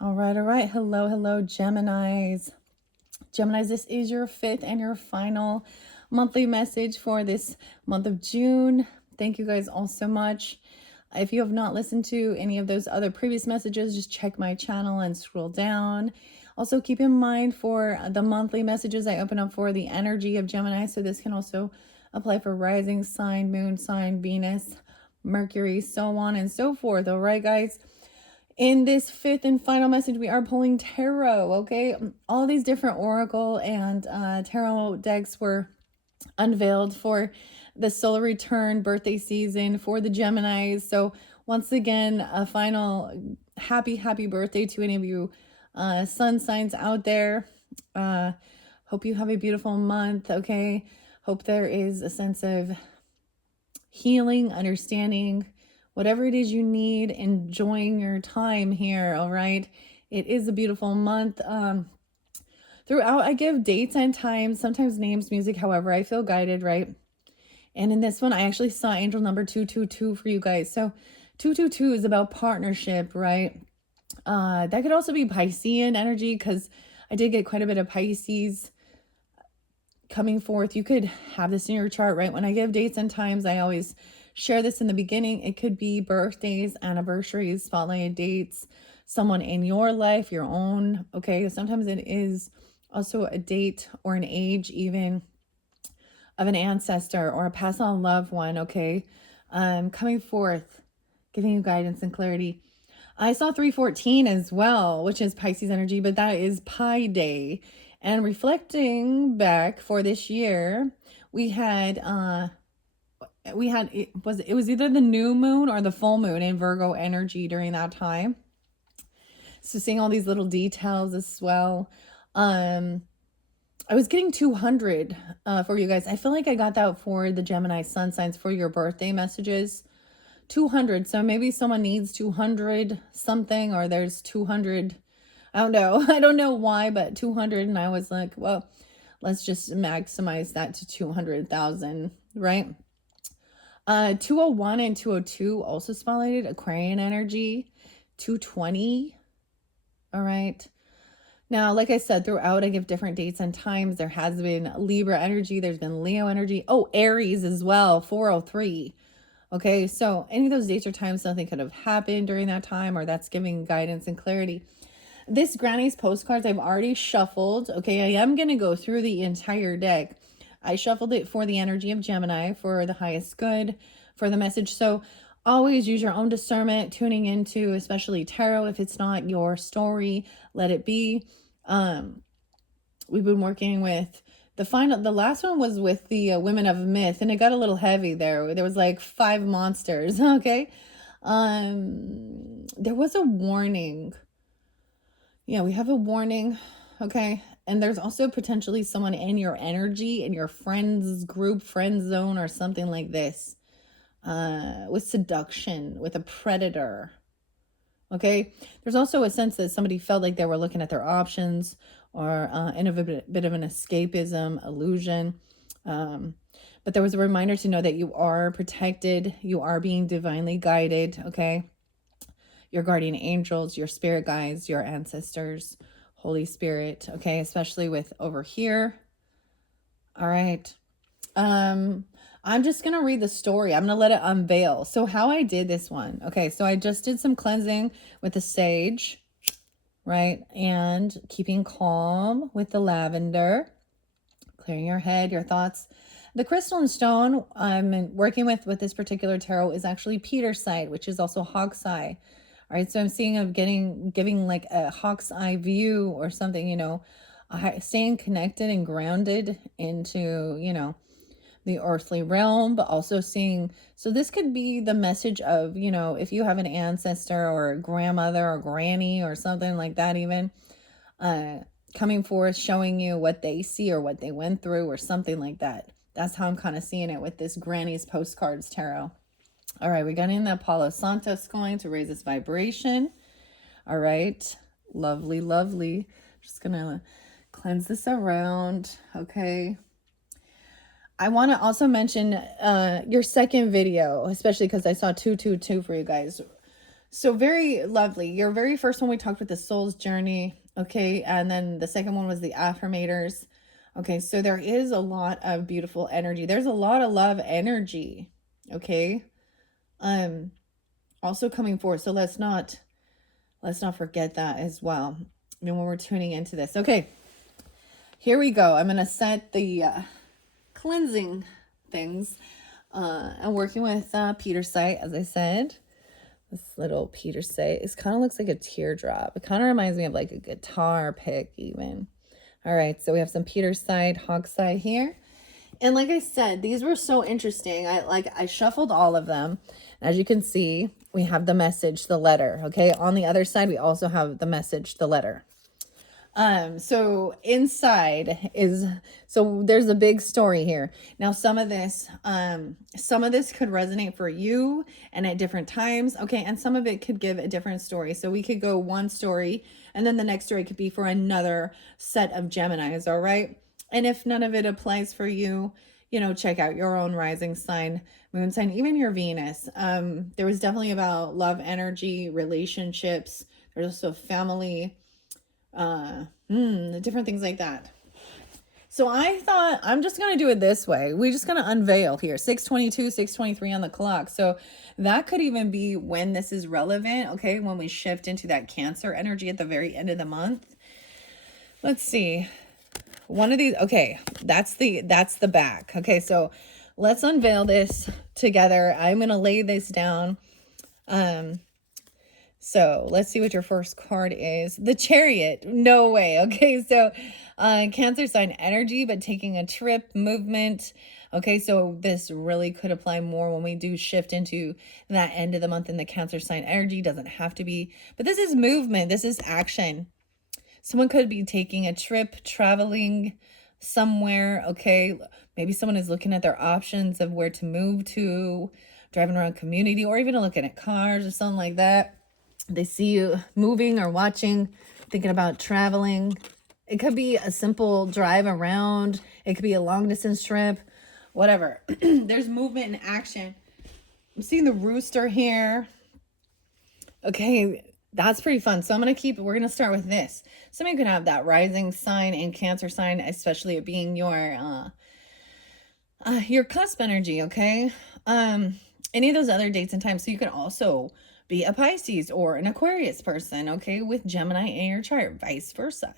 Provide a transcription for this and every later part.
All right, all right. Hello, hello, Geminis. Geminis, this is your fifth and your final monthly message for this month of June. Thank you guys all so much. If you have not listened to any of those other previous messages, just check my channel and scroll down. Also, keep in mind for the monthly messages I open up for the energy of Gemini. So this can also apply for rising sign, moon sign, Venus, Mercury, so on and so forth. All right, guys. In this fifth and final message, we are pulling tarot, okay? All these different oracle and tarot decks were unveiled for the solar return birthday season for the Geminis. So once again, a final happy birthday to any of you sun signs out there. Hope you have a beautiful month, okay? Hope there is a sense of healing, understanding, whatever it is you need, enjoying your time here, all right? It is a beautiful month. Throughout, I give dates and times, sometimes names, music, however I feel guided, right? And in this one, I actually saw angel number 222 for you guys. So 222 is about partnership, right? That could also be Piscean energy because I did get quite a bit of Pisces coming forth. You could have this in your chart, right? When I give dates and times, I always share this in the beginning. It could be birthdays, anniversaries, spotlighted dates, someone in your life, your own, okay? Sometimes it is also a date or an age even of an ancestor or a past on loved one, okay? Coming forth, giving you guidance and clarity. I saw 314 as well, which is Pisces energy, but that is Pi Day. And reflecting back for this year, it was either the new moon or the full moon in Virgo energy during that time. So seeing all these little details as well. I was getting 200 for you guys. I feel like I got that for the Gemini sun signs for your birthday messages. 200. So maybe someone needs 200 something, or there's 200. I don't know. I don't know why, but 200. And I was like, well, let's just maximize that to 200,000, right? 201 and 202 also spotlighted Aquarian energy. 220. All right. Now, like I said, throughout, I give different dates and times. There has been Libra energy. There's been Leo energy. Oh, Aries as well, 403. Okay, so any of those dates or times, something could have happened during that time, or that's giving guidance and clarity. This Granny's postcards, I've already shuffled. Okay, I am going to go through the entire deck. I shuffled it for the energy of Gemini, for the highest good, for the message. So always use your own discernment, tuning into especially tarot. If it's not your story, let it be. We've been working with the last one was with the women of myth, and it got a little heavy there. There was like 5 monsters. Okay. There was a warning. Yeah, we have a warning. Okay. And there's also potentially someone in your energy, in your friends group, friend zone, or something like this, with seduction, with a predator. Okay. There's also a sense that somebody felt like they were looking at their options, or in a bit of an escapism, illusion. But there was a reminder to know that you are protected. You are being divinely guided. Okay. Your guardian angels, your spirit guides, your ancestors, Holy Spirit. Okay. Especially with over here. All right. I'm just going to read the story. I'm going to let it unveil. So how I did this one. Okay. So I just did some cleansing with the sage, right? And keeping calm with the lavender, clearing your head, your thoughts. The crystalline stone I'm working with this particular tarot is actually Petersite, which is also hawk's eye. All right. So I'm seeing of giving like a hawk's eye view or something, staying connected and grounded into, the earthly realm, but also seeing, so this could be the message of, if you have an ancestor or a grandmother or granny or something like that, even coming forth, showing you what they see or what they went through or something like that. That's how I'm kind of seeing it with this Granny's Postcards tarot. All right, we got in the Palo Santos coin to raise its vibration. All right, lovely, lovely. Just gonna cleanse this around. Okay. I want to also mention your second video, especially because I saw 222 for you guys. So very lovely. Your very first one, we talked with the soul's journey. Okay. And then the second one was the affirmators. Okay. So there is a lot of beautiful energy. There's a lot of love energy. Okay. Also coming forward. So let's not forget that as well. I mean, when we're tuning into this. Okay. Here we go. I'm going to set the cleansing things. I'm working with Petersite, as I said. This little Petersite. It kind of looks like a teardrop. It kind of reminds me of like a guitar pick even. All right, so we have some Petersite, Hawkside here. And like I said, these were so interesting. I shuffled all of them. As you can see, we have the message, the letter. Okay, on the other side, we also have the message, the letter. So inside is, so there's a big story here. Now, some of this could resonate for you and at different times. Okay. And some of it could give a different story. So we could go one story and then the next story could be for another set of Geminis. All right. And if none of it applies for you, you know, check out your own rising sign, moon sign, even your Venus. There was definitely about love, energy, relationships. There's also family, different things like that. So I thought I'm just going to do it this way. We're just going to unveil here 6:22, 6:23 on the clock. So that could even be when this is relevant. Okay. When we shift into that Cancer energy at the very end of the month. Let's see. One of these. Okay. That's the back. Okay. So let's unveil this together. I'm going to lay this down. So let's see what your first card is. The Chariot. No way. Okay. So Cancer sign energy, but taking a trip, movement. Okay. So this really could apply more when we do shift into that end of the month in the Cancer sign energy. Doesn't have to be, but this is movement. This is action. Someone could be taking a trip, traveling somewhere. Okay. Maybe someone is looking at their options of where to move to, driving around community, or even looking at cars or something like that. They see you moving or watching, thinking about traveling. It could be a simple drive around. It could be a long distance trip, whatever. There's movement and action. I'm seeing the rooster here. Okay, that's pretty fun. So we're going to start with this. Somebody could have that rising sign and Cancer sign, especially it being your cusp energy. Okay. Any of those other dates and times. So you could also be a Pisces or an Aquarius person, okay, with Gemini in your chart, vice versa.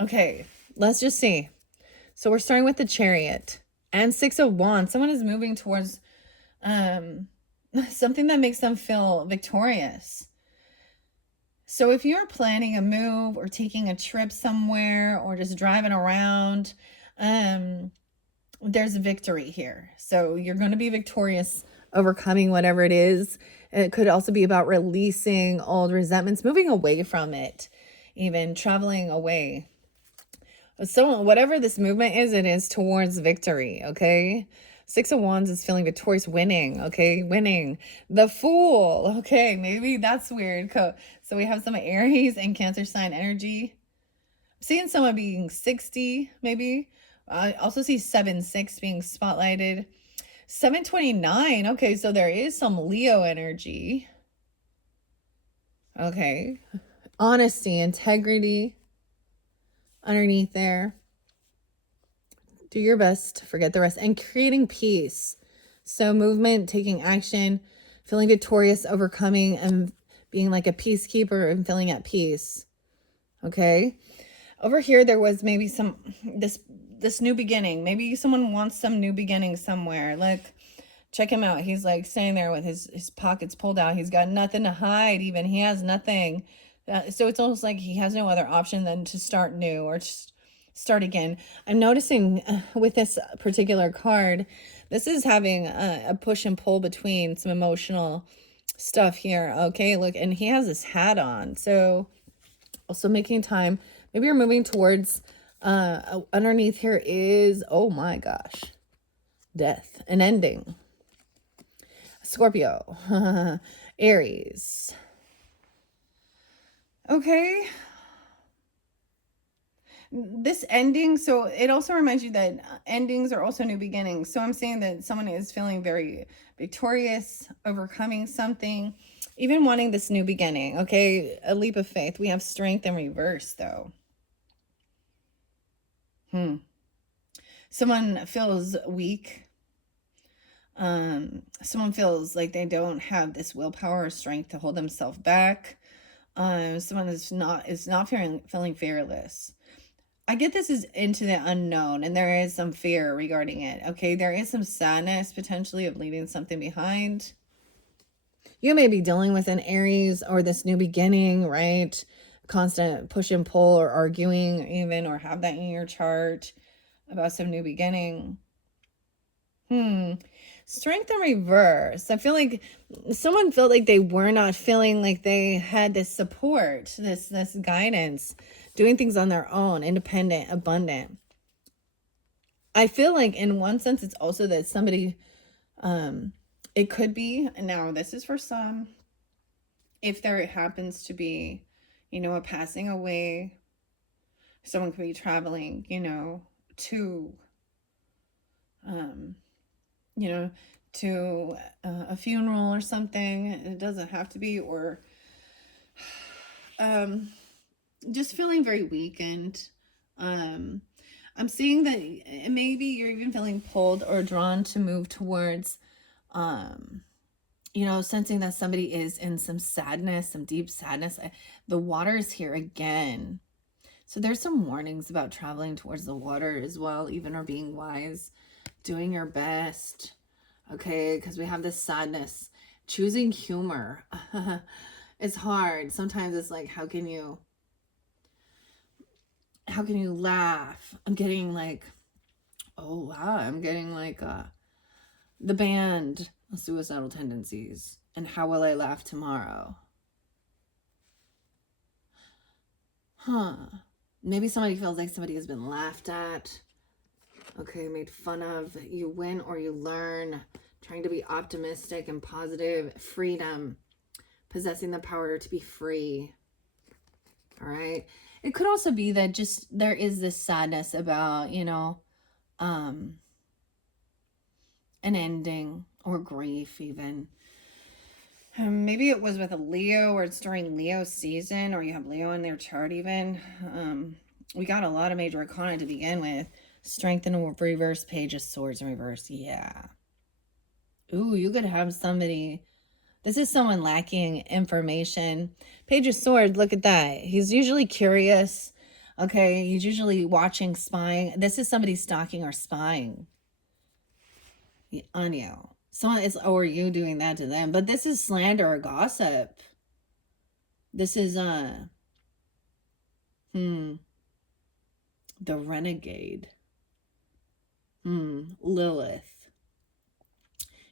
Okay, let's just see. So we're starting with the Chariot and Six of Wands. Someone is moving towards something that makes them feel victorious. So if you're planning a move or taking a trip somewhere or just driving around, there's victory here. So you're going to be victorious, overcoming whatever it is. And it could also be about releasing old resentments, moving away from it, even traveling away. So whatever this movement is, it is towards victory. Okay. Six of Wands is feeling victorious, winning. Okay. Winning. The Fool. Okay. Maybe that's weird. So we have some Aries and Cancer sign energy. I'm seeing someone being 60, maybe. I also see 7-6 being spotlighted. 729. Okay, so there is some Leo energy. Okay. Honesty, integrity underneath there. Do your best, forget the rest. And creating peace. So movement, taking action, feeling victorious, overcoming, and being like a peacekeeper and feeling at peace. Okay. Over here, there was maybe some, this new beginning. Maybe someone wants some new beginning somewhere. Like, check him out. He's like staying there with his pockets pulled out. He's got nothing to hide even. He has nothing. So it's almost like he has no other option than to start new or just start again. I'm noticing with this particular card, this is having a push and pull between some emotional stuff here. Okay, look, and he has his hat on. So also making time. Maybe you're moving towards, underneath here is, oh my gosh, death, an ending. Scorpio, Aries. Okay. this ending, so it also reminds you that endings are also new beginnings. So I'm saying that someone is feeling very victorious, overcoming something, even wanting this new beginning. Okay, a leap of faith. We have strength in reverse, though. Someone feels weak. Someone feels like they don't have this willpower or strength to hold themselves back. Someone is not feeling fearless. I get this is into the unknown, and there is some fear regarding it. Okay, there is some sadness potentially of leaving something behind. You may be dealing with an Aries or this new beginning, right? Constant push and pull or arguing, even, or have that in your chart about some new beginning. Strength in reverse. I feel like someone felt like they were not feeling like they had this support, this guidance, doing things on their own, independent, abundant. I feel like in one sense it's also that somebody, it could be, now this is for some, if there happens to be, a passing away, someone could be traveling, to to a funeral or something. It doesn't have to be, or just feeling very weakened. I'm seeing that maybe you're even feeling pulled or drawn to move towards, sensing that somebody is in some sadness, some deep sadness. The water is here again. So there's some warnings about traveling towards the water as well, even, or being wise, doing your best. Okay, because we have this sadness. Choosing humor. It's hard. Sometimes it's like, how can you laugh? I'm getting like, oh wow, I'm getting like the band Suicidal Tendencies, and How Will I Laugh Tomorrow? Maybe somebody feels like somebody has been laughed at, okay, made fun of. You win or you learn. Trying to be optimistic and positive. Freedom. Possessing the power to be free. All right. It could also be that just there is this sadness about, an ending, or grief even. Maybe it was with a Leo, or it's during Leo season, or you have Leo in their chart even. We got a lot of major arcana to begin with. Strength in a reverse, Page of Swords in reverse. Yeah. Ooh, you could have somebody. This is someone lacking information. Page of Swords, look at that. He's usually curious. Okay, he's usually watching, spying. This is somebody stalking or spying on you. Someone is, or you doing that to them. But this is slander or gossip. This is the Renegade. Lilith.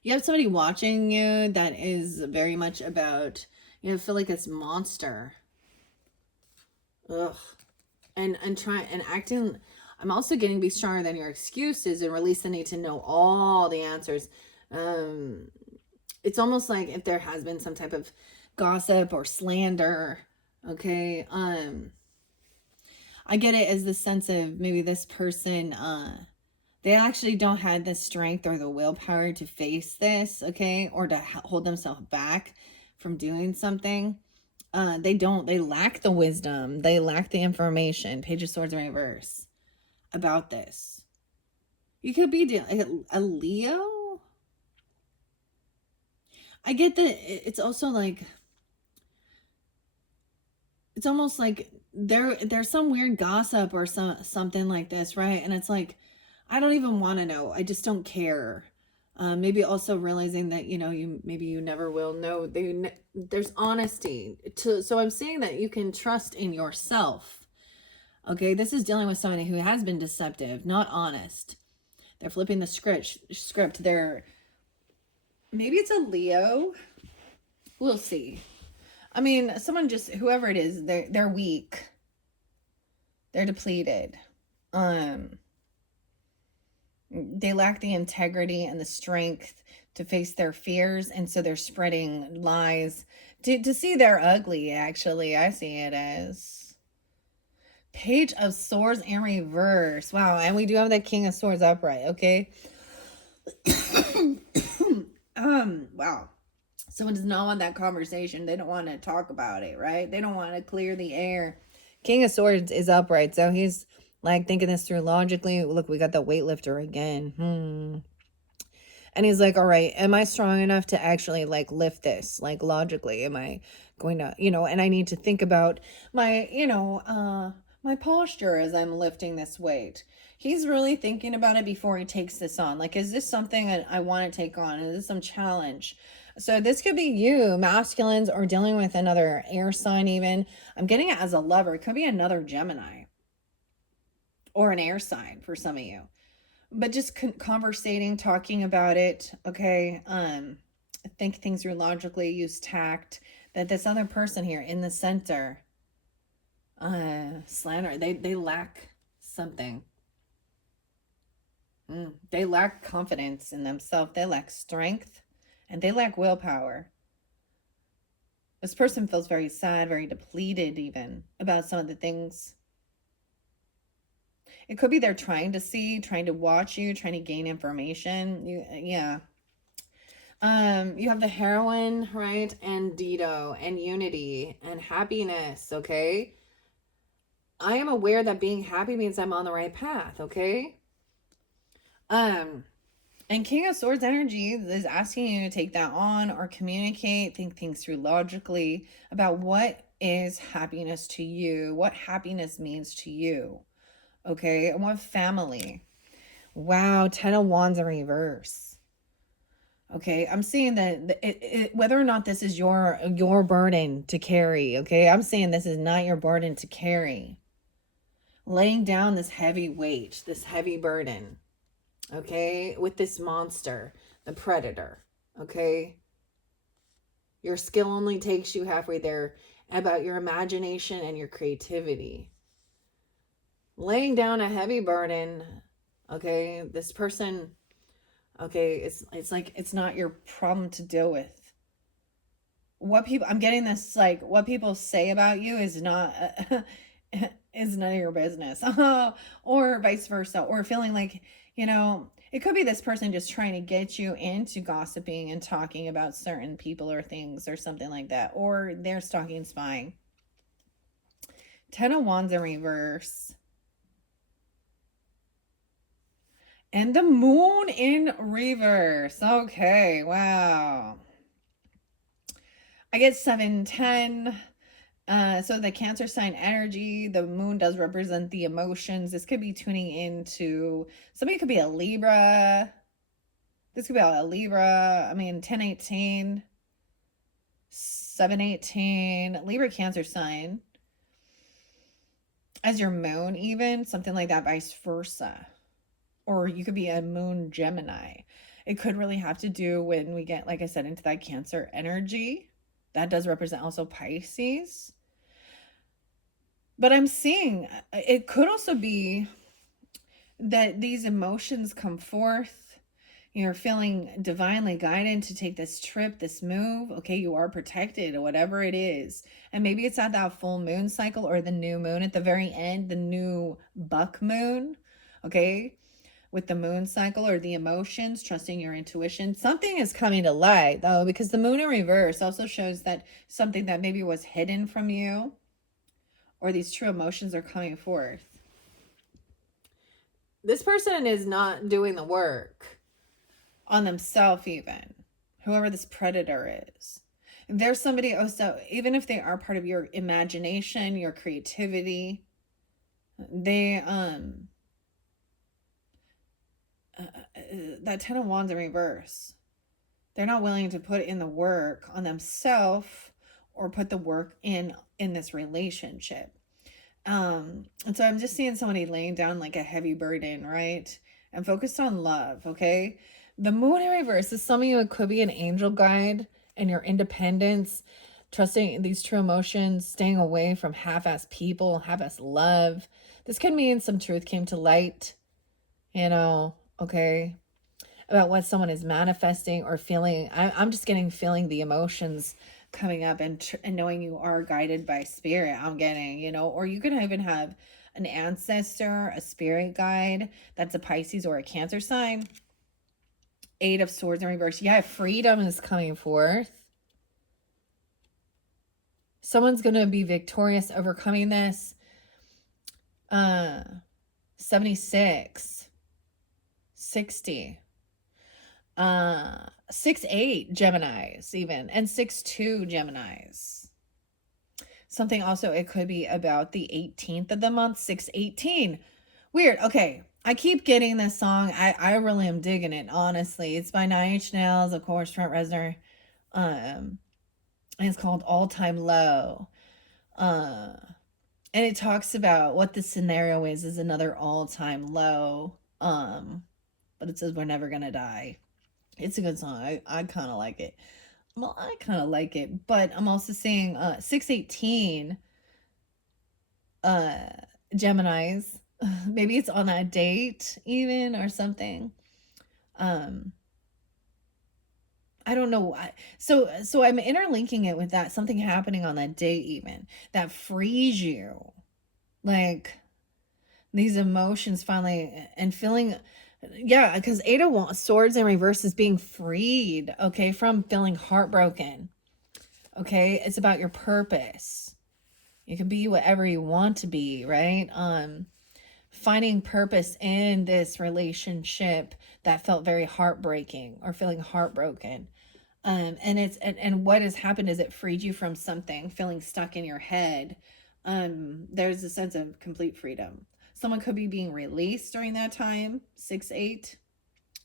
You have somebody watching you that is very much about, feel like it's monster. Ugh. And acting. I'm also getting be stronger than your excuses and release the need to know all the answers. It's almost like if there has been some type of gossip or slander. Okay. I get it as the sense of maybe this person, they actually don't have the strength or the willpower to face this, okay, or to hold themselves back from doing something. They lack the wisdom. They lack the information. Page of Swords in reverse about this. You could be a Leo. I get that it's also like, it's almost like there's some weird gossip or something like this, right? And it's like, I don't even want to know. I just don't care. Maybe also realizing that, you never will know. There's honesty. So I'm saying that you can trust in yourself. Okay, this is dealing with somebody who has been deceptive, not honest. They're flipping the script. Maybe it's a Leo. We'll see. I mean, someone just, whoever it is, they're weak. They're depleted. They lack the integrity and the strength to face their fears, and so they're spreading lies to see they're ugly. Actually, I see it as Page of Swords in reverse. Wow. And we do have the King of Swords upright. Okay. Wow. Someone does not want that conversation. They don't want to talk about it, right? They don't want to clear the air. King of Swords is upright. So he's like thinking this through logically. Look, we got the weightlifter again. And he's like, all right, am I strong enough to actually like lift this? Like logically, am I going to, and I need to think about my, my posture as I'm lifting this weight. He's really thinking about it before he takes this on. Like, is this something that I want to take on? Is this some challenge? So this could be you, masculines, or dealing with another air sign even. I'm getting it as a lover. It could be another Gemini or an air sign for some of you. But just conversating, talking about it, okay? Think things through logically, use tact. That this other person here in the center, slander, they lack something. They lack confidence in themselves. They lack strength, and they lack willpower. This person feels very sad, very depleted even about some of the things. It could be they're trying to watch you, trying to gain information. Yeah. You have the heroine, right? And Dido and unity and happiness, okay? I am aware that being happy means I'm on the right path, okay? And King of Swords energy is asking you to take that on or communicate, think things through logically about what is happiness to you, what happiness means to you, okay? And what family. Wow, 10 of Wands in reverse. Okay, I'm seeing that whether or not this is your burden to carry, okay? I'm saying this is not your burden to carry. Laying down this heavy weight, this heavy burden, okay? With this monster, the predator, okay? Your skill only takes you halfway there, about your imagination and your creativity. Laying down a heavy burden, okay? This person, okay, it's like it's not your problem to deal with. I'm getting this, like, what people say about you is not is none of your business. Or vice versa, or feeling like, it could be this person just trying to get you into gossiping and talking about certain people or things or something like that, or they're stalking and spying. 10 of Wands in reverse. And the moon in reverse. Okay, wow. I get 7, 10. So the Cancer sign energy, the moon does represent the emotions. This could be tuning into, somebody could be a Libra. This could be a Libra. I mean, 10, 18, 7, 18, Libra, Cancer sign. As your moon even, something like that, vice versa. Or you could be a moon Gemini. It could really have to do when we get, like I said, into that Cancer energy. That does represent also Pisces. But I'm seeing it could also be that these emotions come forth. You're feeling divinely guided to take this trip, this move. Okay, you are protected or whatever it is. And maybe it's at that full moon cycle or the new moon at the very end, the new buck moon. Okay, with the moon cycle or the emotions, trusting your intuition. Something is coming to light though, because the moon in reverse also shows that something that maybe was hidden from you, or these true emotions, are coming forth. This person is not doing the work on themselves even, whoever this predator is. There's somebody also, even if they are part of your imagination, your creativity, they that 10 of Wands in reverse, they're not willing to put in the work on themselves or put the work in this relationship. And so I'm just seeing somebody laying down like a heavy burden, right? And focused on love, okay? The moon in reverse is some of you, it could be an angel guide and your independence, trusting these true emotions, staying away from half-ass people, half-ass love. This could mean some truth came to light, okay, about what someone is manifesting or feeling. I'm just feeling the emotions coming up and knowing you are guided by spirit. I'm getting, or you can even have an ancestor, a spirit guide, that's a Pisces or a Cancer sign. 8 of Swords in reverse. Yeah, freedom is coming forth. Someone's going to be victorious, overcoming this. 76, 60, 6-8 Geminis even, and 6-2 Geminis. Something also, it could be about the 18th of the month, 6-18. Weird. Okay. I keep getting this song. I really am digging it, honestly. It's by 9 Inch Nails, of course, Trent Reznor. And it's called All Time Low. And it talks about what the scenario is another all-time low. But it says we're never gonna die. It's a good song. I kind of like it. Well, I kind of like it, but I'm also saying 6-18 Geminis. Maybe it's on a date even or something. I don't know why. So I'm interlinking it with that, something happening on that day even that frees you. Like these emotions finally and feeling, yeah, because 8 of Swords in reverse is being freed, okay, from feeling heartbroken. Okay, it's about your purpose. You can be whatever you want to be, right? Finding purpose in this relationship that felt very heartbreaking or feeling heartbroken. And what has happened is it freed you from something, feeling stuck in your head. There's a sense of complete freedom. Someone could be being released during that time, 6-8.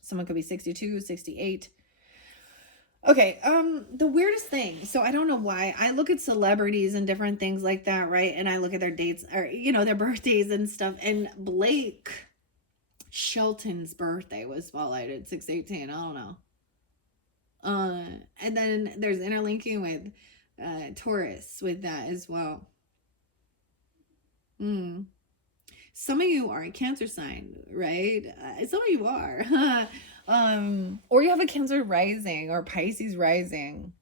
Someone could be 62, 68. Okay, the weirdest thing, so I don't know why, I look at celebrities and different things like that, right? And I look at their dates, or, you know, their birthdays and stuff, and Blake Shelton's birthday was spotlighted, 6-18, I don't know. And then there's interlinking with Taurus with that as well. Some of you are a Cancer sign, right? Some of you are. Or you have a Cancer rising or Pisces rising.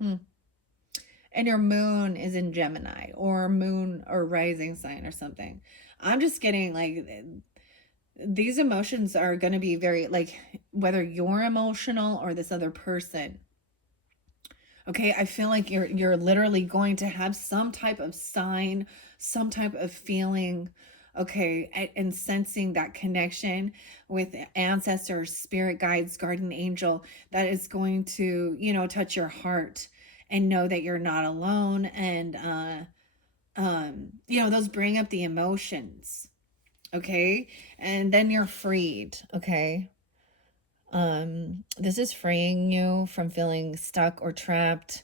And your moon is in Gemini or moon or rising sign or something. I'm just getting like these emotions are going to be very, like, whether you're emotional or this other person. Okay, I feel like you're literally going to have some type of sign, some type of feeling, okay, and sensing that connection with ancestors, spirit guides, guardian angel that is going to, you know, touch your heart and know that you're not alone. And you know, those bring up the emotions. Okay, and then you're freed. Okay, this is freeing you from feeling stuck or trapped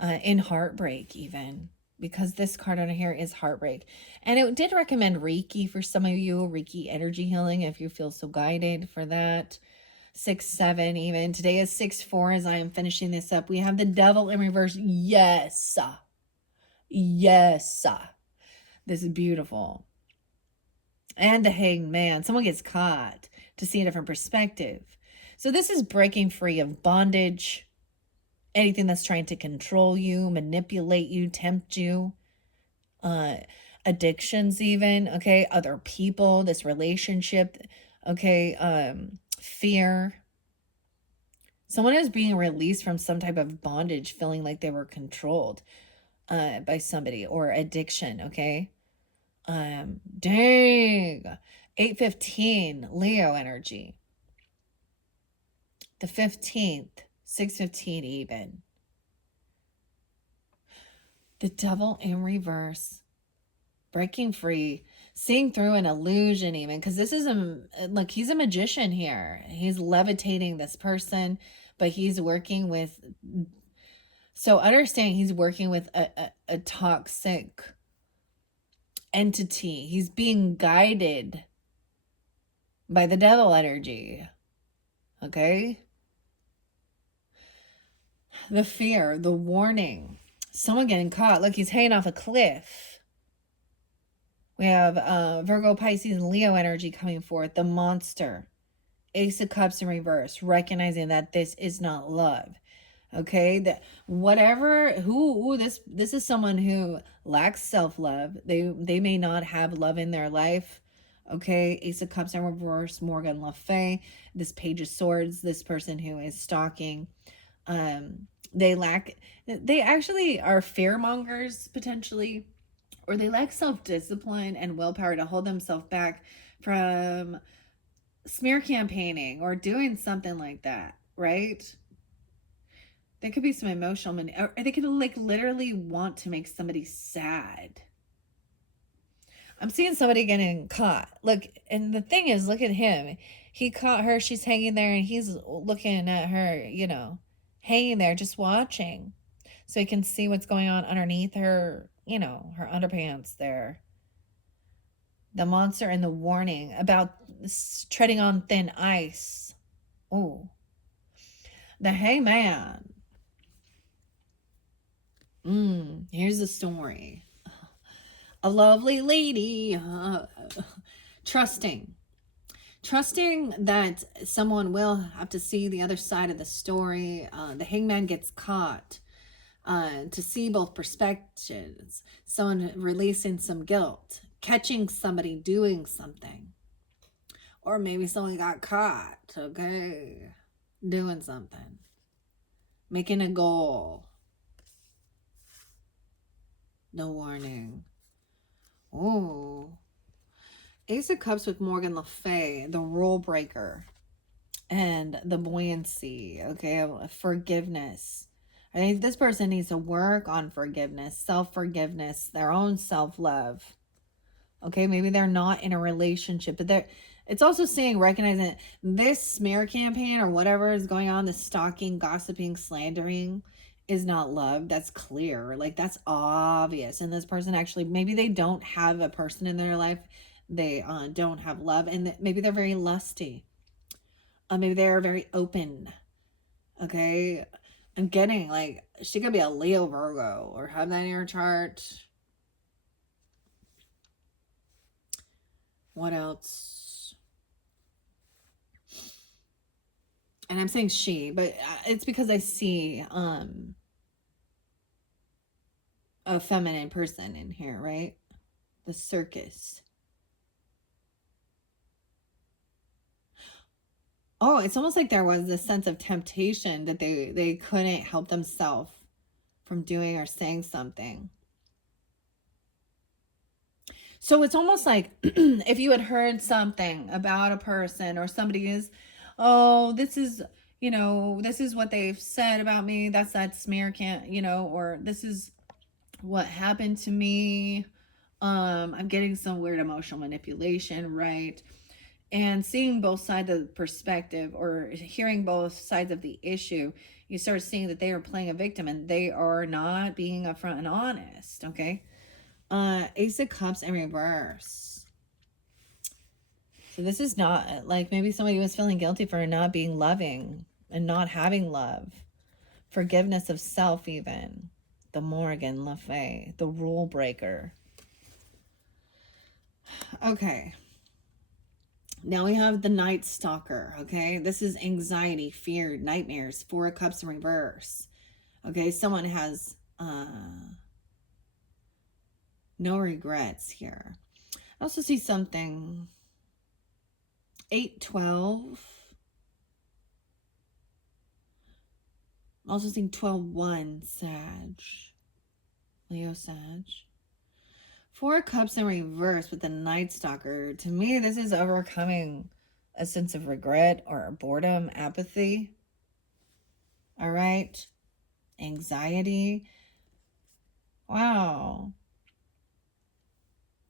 in heartbreak even, because this card on here is heartbreak. And it did recommend Reiki for some of you, Reiki energy healing, if you feel so guided for that. 6-7 even. Today is 6-4 as I am finishing this up. We have the Devil in reverse. Yes. Yes. This is beautiful. And the Hanged Man. Someone gets caught to see a different perspective. So this is breaking free of bondage, anything that's trying to control you, manipulate you, tempt you, addictions even, okay, other people, this relationship, okay, fear. Someone is being released from some type of bondage, feeling like they were controlled by somebody, or addiction, okay? Dang. 8-15, Leo energy. The 15th, 6-15 even. The Devil in reverse. Breaking free. Seeing through an illusion even. Because this is look, he's a magician here. He's levitating this person. But he's working with... So understand he's working with a toxic entity. He's being guided by the devil energy. Okay? The fear, the warning. Someone getting caught. Look, he's hanging off a cliff. We have Virgo, Pisces, and Leo energy coming forth. The monster. Ace of Cups in reverse. Recognizing that this is not love. Okay, that whatever who this is someone who lacks self-love. They may not have love in their life. Okay, Ace of Cups in reverse, Morgan Le Fay, this Page of Swords, this person who is stalking. They lack, they actually are fear mongers potentially, or they lack self-discipline and willpower to hold themselves back from smear campaigning or doing something like that, right? There could be some emotional or they could like literally want to make somebody sad. I'm seeing somebody getting caught. Look, and the thing is, look at him. He caught her, she's hanging there, and he's looking at her, hanging there, just watching. So he can see what's going on underneath her, her underpants there. The monster and the warning about treading on thin ice. Oh. The hangman. Here's the story. A lovely lady, trusting that someone will have to see the other side of the story. The hangman gets caught, to see both perspectives. Someone releasing some guilt, catching somebody doing something, or maybe someone got caught, okay, doing something, making a goal. No warning. Oh, Ace of Cups with Morgan Le Fay, the rule breaker, and the buoyancy, okay, forgiveness. I think this person needs to work on forgiveness, self-forgiveness, their own self-love. Okay, maybe they're not in a relationship, but it's also saying, recognizing this smear campaign or whatever is going on, the stalking, gossiping, slandering, is not love. That's clear. Like, that's obvious. And this person actually, maybe they don't have a person in their life. They don't have love. And maybe they're very lusty. Maybe they're very open. Okay. I'm getting, like, she could be a Leo Virgo or have that in your chart. What else? And I'm saying she, but it's because I see a feminine person in here, right? The circus. Oh, it's almost like there was this sense of temptation that they couldn't help themselves from doing or saying something. So it's almost like if you had heard something about a person or somebody is, oh, this is, this is what they've said about me. That's that smear or this is what happened to me. I'm getting some weird emotional manipulation, right? And seeing both sides of the perspective or hearing both sides of the issue, you start seeing that they are playing a victim and they are not being upfront and honest, okay? Ace of Cups in reverse. So this is not, like, maybe somebody was feeling guilty for not being loving and not having love. Forgiveness of self even. The Morgan Le Fay, the rule breaker. Okay. Now we have the Night Stalker, okay? This is anxiety, fear, nightmares, Four of Cups in reverse. Okay, someone has no regrets here. I also see something 8-12. I'm also seeing 12-1 Sag. Leo Sag. Four of Cups in reverse with the Night Stalker. To me, this is overcoming a sense of regret or boredom, apathy. All right. Anxiety. Wow.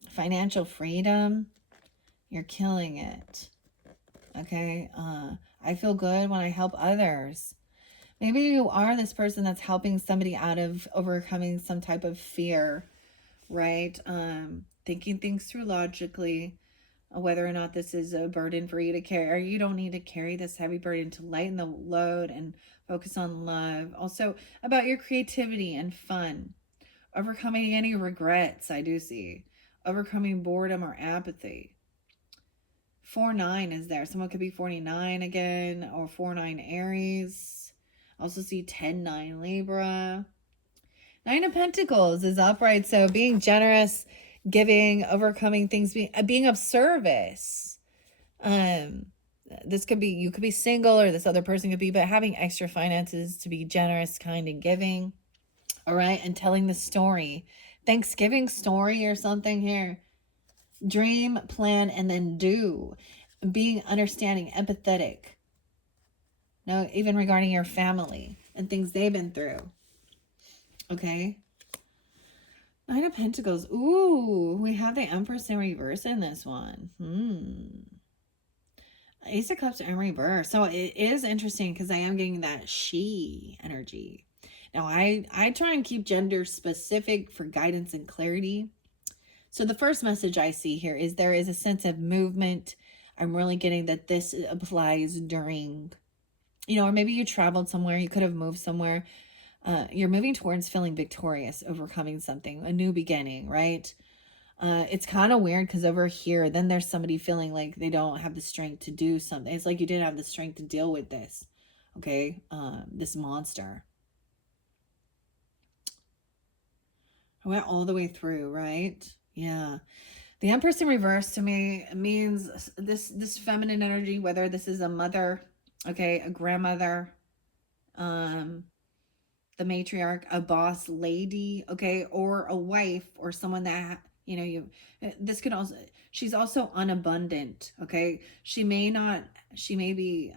Financial freedom. You're killing it. Okay. I feel good when I help others. Maybe you are this person that's helping somebody out of overcoming some type of fear, right? Thinking things through logically, whether or not this is a burden for you to carry, or you don't need to carry this heavy burden, to lighten the load and focus on love. Also about your creativity and fun, overcoming any regrets. I do see overcoming boredom or apathy. 4-9 is there. Someone could be 49 again, or 4-9 Aries. Also see 10-9 Libra. 9 of Pentacles is upright. So being generous, giving, overcoming things, being of service. This could be, you could be single or this other person could be, but having extra finances to be generous, kind, and giving. All right. And telling the story. Thanksgiving story or something here. Dream, plan, and then do. Being understanding, empathetic. No, even regarding your family and things they've been through. Okay. 9 of Pentacles. Ooh, we have the Empress in reverse in this one. Ace of Cups in reverse. So it is interesting because I am getting that she energy. Now, I try and keep gender specific for guidance and clarity. So the first message I see here is there is a sense of movement. I'm really getting that this applies during, or maybe you traveled somewhere, you could have moved somewhere. You're moving towards feeling victorious, overcoming something, a new beginning, right? It's kind of weird because over here, then there's somebody feeling like they don't have the strength to do something. It's like you didn't have the strength to deal with this, okay? This monster. I went all the way through, right? Yeah. The Empress in reverse to me means this feminine energy, whether this is a mother, okay, a grandmother, the matriarch, a boss lady, okay, or a wife or someone that, this could also, she's also unabundant, okay? She may be,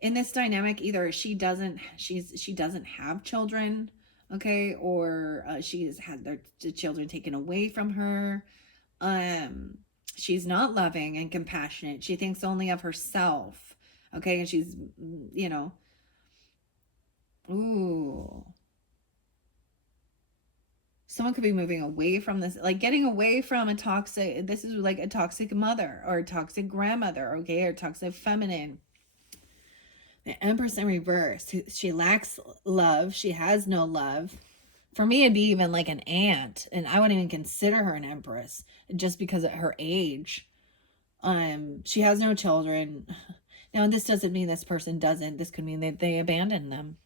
in this dynamic, either she doesn't have children, okay, or she's had the children taken away from her. She's not loving and compassionate. She thinks only of herself, okay, and she's, ooh. Someone could be moving away from this, like getting away from this is like a toxic mother or a toxic grandmother, okay, or toxic feminine. The Empress in reverse. She lacks love. She has no love. For me, it'd be even like an aunt, and I wouldn't even consider her an empress just because of her age. She has no children. Now, this doesn't mean this person doesn't. This could mean that they abandoned them,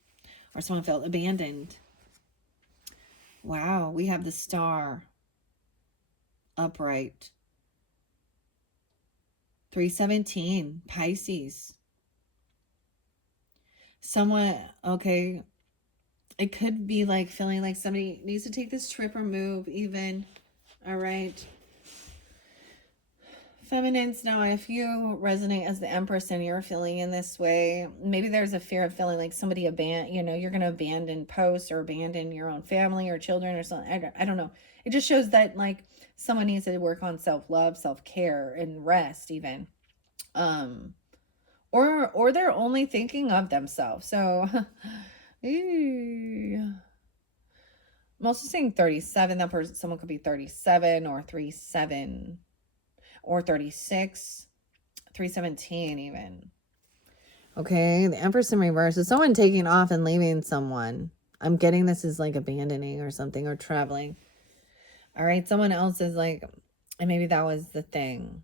or someone felt abandoned. Wow, we have the Star upright. 317, Pisces. Someone, okay, it could be like feeling like somebody needs to take this trip or move even. All right. Feminines, now if you resonate as the Empress and you're feeling in this way, maybe there's a fear of feeling like somebody you're going to abandon posts or abandon your own family or children or something. I don't know. It just shows that like someone needs to work on self-love, self-care, and rest even. Or they're only thinking of themselves. So I'm also saying 37. That person, someone could be 37 or 37 or 36, 317 even. Okay, the Empress in reverse is someone taking off and leaving someone. I'm getting this is like abandoning or something or traveling. All right, someone else is like, and maybe that was the thing.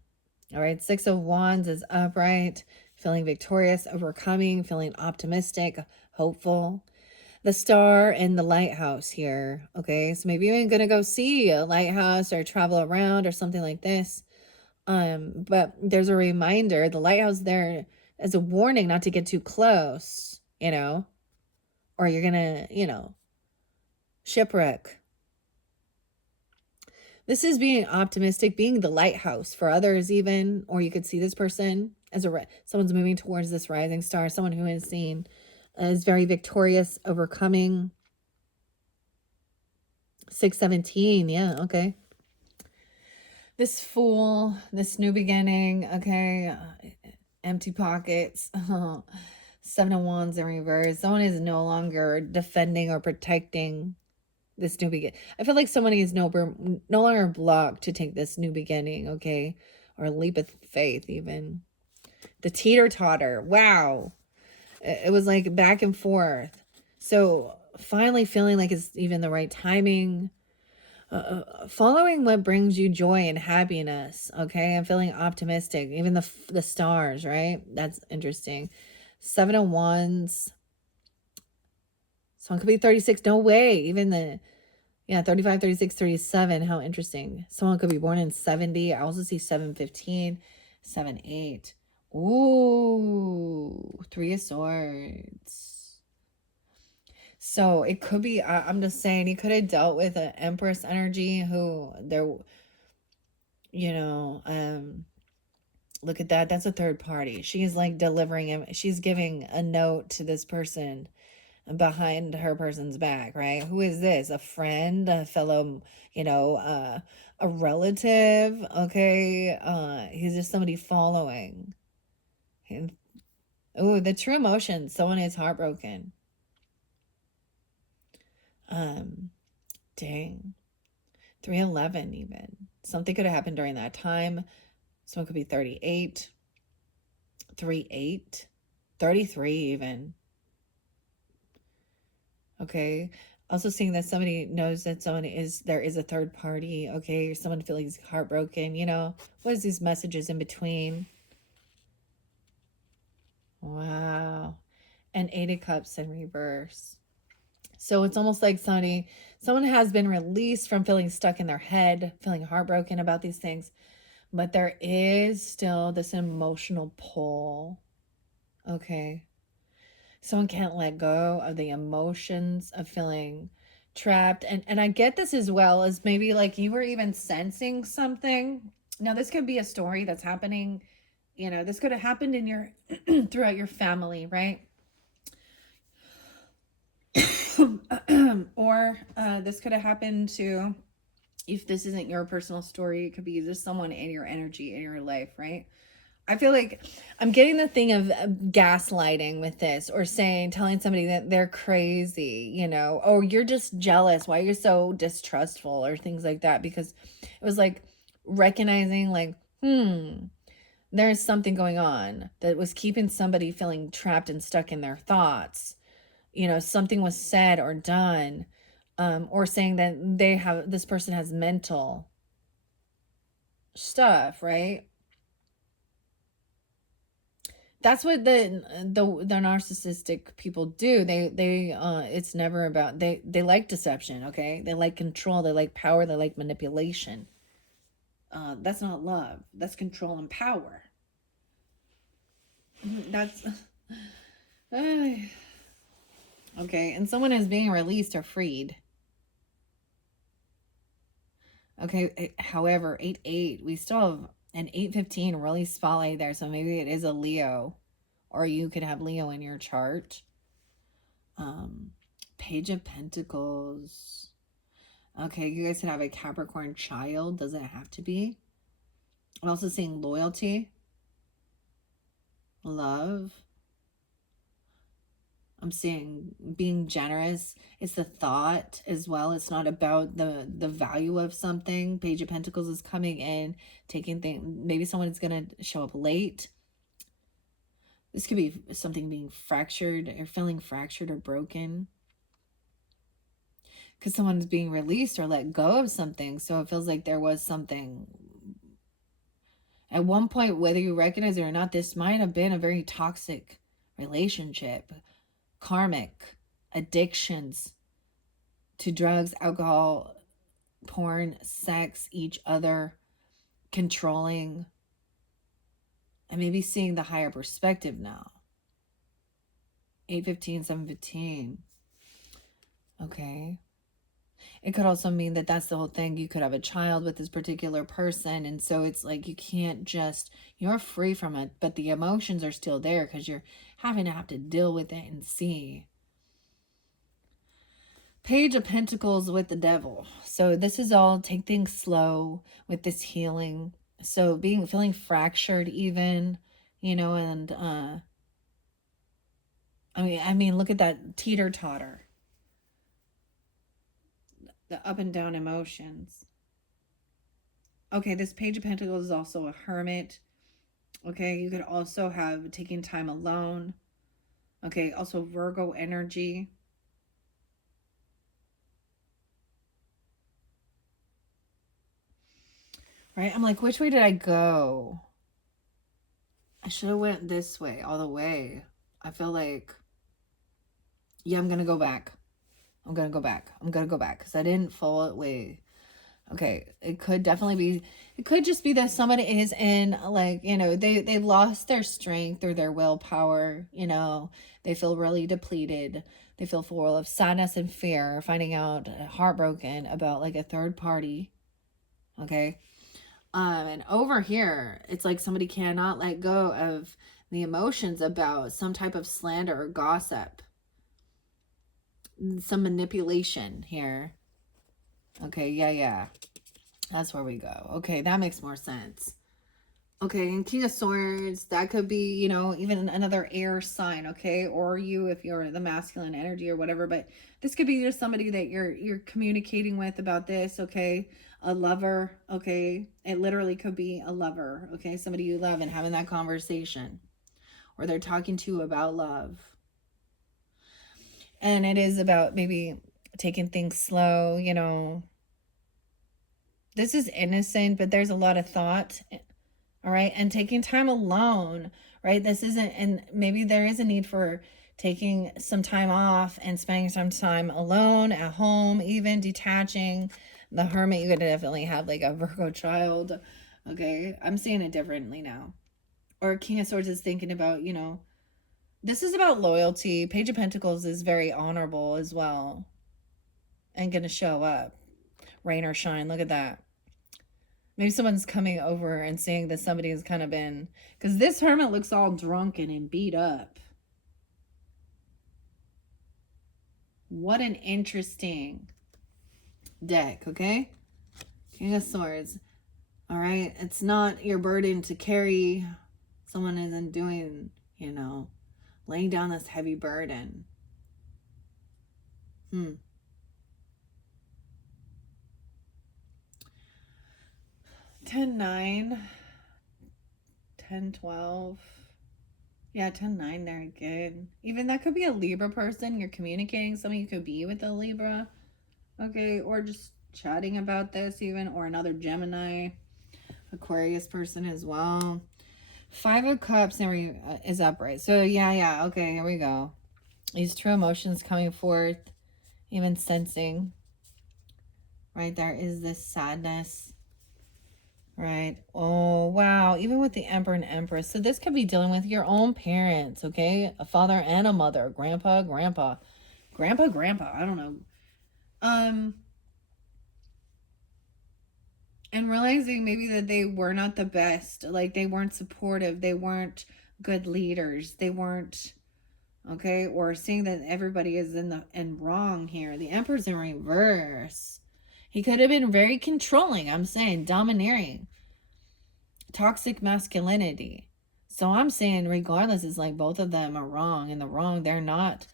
All right, 6 of Wands is upright, feeling victorious, overcoming, feeling optimistic, hopeful. The Star and the lighthouse here. Okay, so maybe you're going to go see a lighthouse or travel around or something like this. But there's a reminder, the lighthouse there as a warning not to get too close, or you're gonna, shipwreck. This is being optimistic, being the lighthouse for others even, or you could see this person as someone's moving towards this rising star, someone who is seen is very victorious, overcoming. 617, yeah, okay. This Fool, this new beginning, okay, empty pockets. 7 of Wands in reverse. Someone is no longer defending or protecting this new beginning. I feel like someone is no longer blocked to take this new beginning, okay, or leap of faith even. The teeter-totter, wow. It was like back and forth. So finally feeling like it's even the right timing. Following what brings you joy and happiness, okay? I'm feeling optimistic. Even the stars, right? That's interesting. 7 of Wands. Someone could be 36. No way. Even the, yeah, 35, 36, 37. How interesting. Someone could be born in 70. I also see 715, 7-8. Ooh, Three of Swords. So it could be, I'm just saying, he could have dealt with an Empress energy who there, you know, look at that. That's a third party. She's like delivering him. She's giving a note to this person behind her person's back, right? Who is this? A friend, a fellow, a relative. Okay. He's just somebody following. Oh, the true emotion. Someone is heartbroken. Dang. 311 even. Something could have happened during that time. Someone could be 38. 38. 33 even. Okay. Also seeing that somebody knows that there is a third party. Okay. Someone feels heartbroken. What is these messages in between? Wow. And 8 of Cups in reverse. So it's almost like someone has been released from feeling stuck in their head, feeling heartbroken about these things, but there is still this emotional pull. Okay. Someone can't let go of the emotions of feeling trapped. And I get this as well as maybe like you were even sensing something. Now, this could be a story that's happening, this could have happened in your throughout your family, right? Or this could have happened to, if this isn't your personal story, it could be just someone in your energy, in your life, right? I feel like I'm getting the thing of gaslighting with this, or telling somebody that they're crazy, or you're just jealous, why you're so distrustful, or things like that, because it was like recognizing like, there's something going on that was keeping somebody feeling trapped and stuck in their thoughts. Something was said or done, or saying that this person has mental stuff, right? That's what the narcissistic people do. They it's never about, they like deception, okay? They like control, they like power, they like manipulation. That's not love. That's control and power. That's okay. And someone is being released or freed. Okay, however, 8-8, we still have an 8-15 really spotlight there, so maybe it is a Leo, or you could have Leo in your chart. Page of Pentacles. Okay, you guys can have a Capricorn child. Doesn't have to be. I'm also seeing loyalty, love. I'm seeing being generous. It's the thought as well. It's not about the value of something. Page of Pentacles is coming in, taking things. Maybe someone is going to show up late. This could be something being fractured or feeling fractured or broken, because someone's being released or let go of something. So it feels like there was something at one point, whether you recognize it or not. This might have been a very toxic relationship, karmic, addictions to drugs, alcohol, porn, sex, each other, controlling, and maybe seeing the higher perspective now. 8-15, 7-15. Okay. It could also mean that that's the whole thing. You could have a child with this particular person, and so it's like you can't just, you're free from it, but the emotions are still there because you're having to have to deal with it and see. Page of Pentacles with the Devil. So this is all, take things slow with this healing. So feeling fractured even, and I mean, look at that teeter-totter. The up and down emotions. Okay, this Page of Pentacles is also a hermit. Okay, you could also have taking time alone. Okay, also Virgo energy. Right, I'm like, which way did I go? I should have went this way all the way. I feel like, yeah, I'm going to go back. I'm going to go back. I'm going to go back because I didn't fully. Okay, it could definitely be, it could just be that somebody is in, like, you know, they've lost their strength or their willpower, you know, they feel really depleted. They feel full of sadness and fear, finding out heartbroken about like a third party. Okay. And over here, it's like somebody cannot let go of the emotions about some type of slander or gossip, some manipulation here. Okay, yeah. That's where we go. Okay, that makes more sense. Okay, and King of Swords, that could be, you know, even another air sign, okay? Or you if you're the masculine energy or whatever, but this could be just somebody that you're communicating with about this, okay? A lover, okay? It literally could be a lover, okay? Somebody you love and having that conversation. Or they're talking to you about love. And it is about maybe taking things slow, you know. This is innocent, but there's a lot of thought. All right. And taking time alone, right? This isn't, and maybe there is a need for taking some time off and spending some time alone at home, even detaching. The Hermit, you could definitely have like a Virgo child. Okay. I'm seeing it differently now. Or King of Swords is thinking about, you know, this is about loyalty. Page of Pentacles is very honorable as well and going to show up. Rain or shine. Look at that. Maybe someone's coming over and saying that somebody has kind of been, because this Hermit looks all drunken and beat up. What an interesting deck, okay? King of Swords. All right, it's not your burden to carry. Someone isn't doing, you know, laying down this heavy burden. 10-9, 10-12. Yeah, 10-9 there, good. Even that could be a Libra person. You're communicating. Somebody you could be with a Libra. Okay, or just chatting about this even. Or another Gemini, Aquarius person as well. 5 of Cups is upright. So, yeah. Okay, here we go. These true emotions coming forth. Even sensing. Right, there is this sadness. Right. Oh, wow. Even with the Emperor and Empress. So this could be dealing with your own parents, okay? A father and a mother. Grandpa. I don't know. And realizing maybe that they were not the best. Like, they weren't supportive. They weren't good leaders. They weren't, okay? Or seeing that everybody is in wrong here. The Emperor's in reverse. He could have been very controlling, I'm saying, domineering. Toxic masculinity. So I'm saying regardless, it's like both of them are wrong. In the wrong, they're not,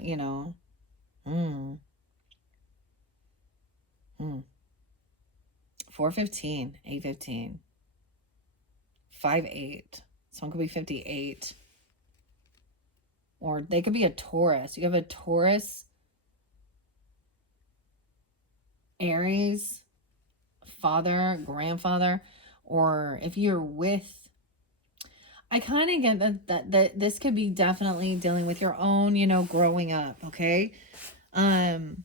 you know. 415, 815, 5-8. Someone could be 58. Or they could be a Taurus. You have a Taurus, Aries, father, grandfather, or if you're with, I kind of get that this could be definitely dealing with your own, you know, growing up, okay? The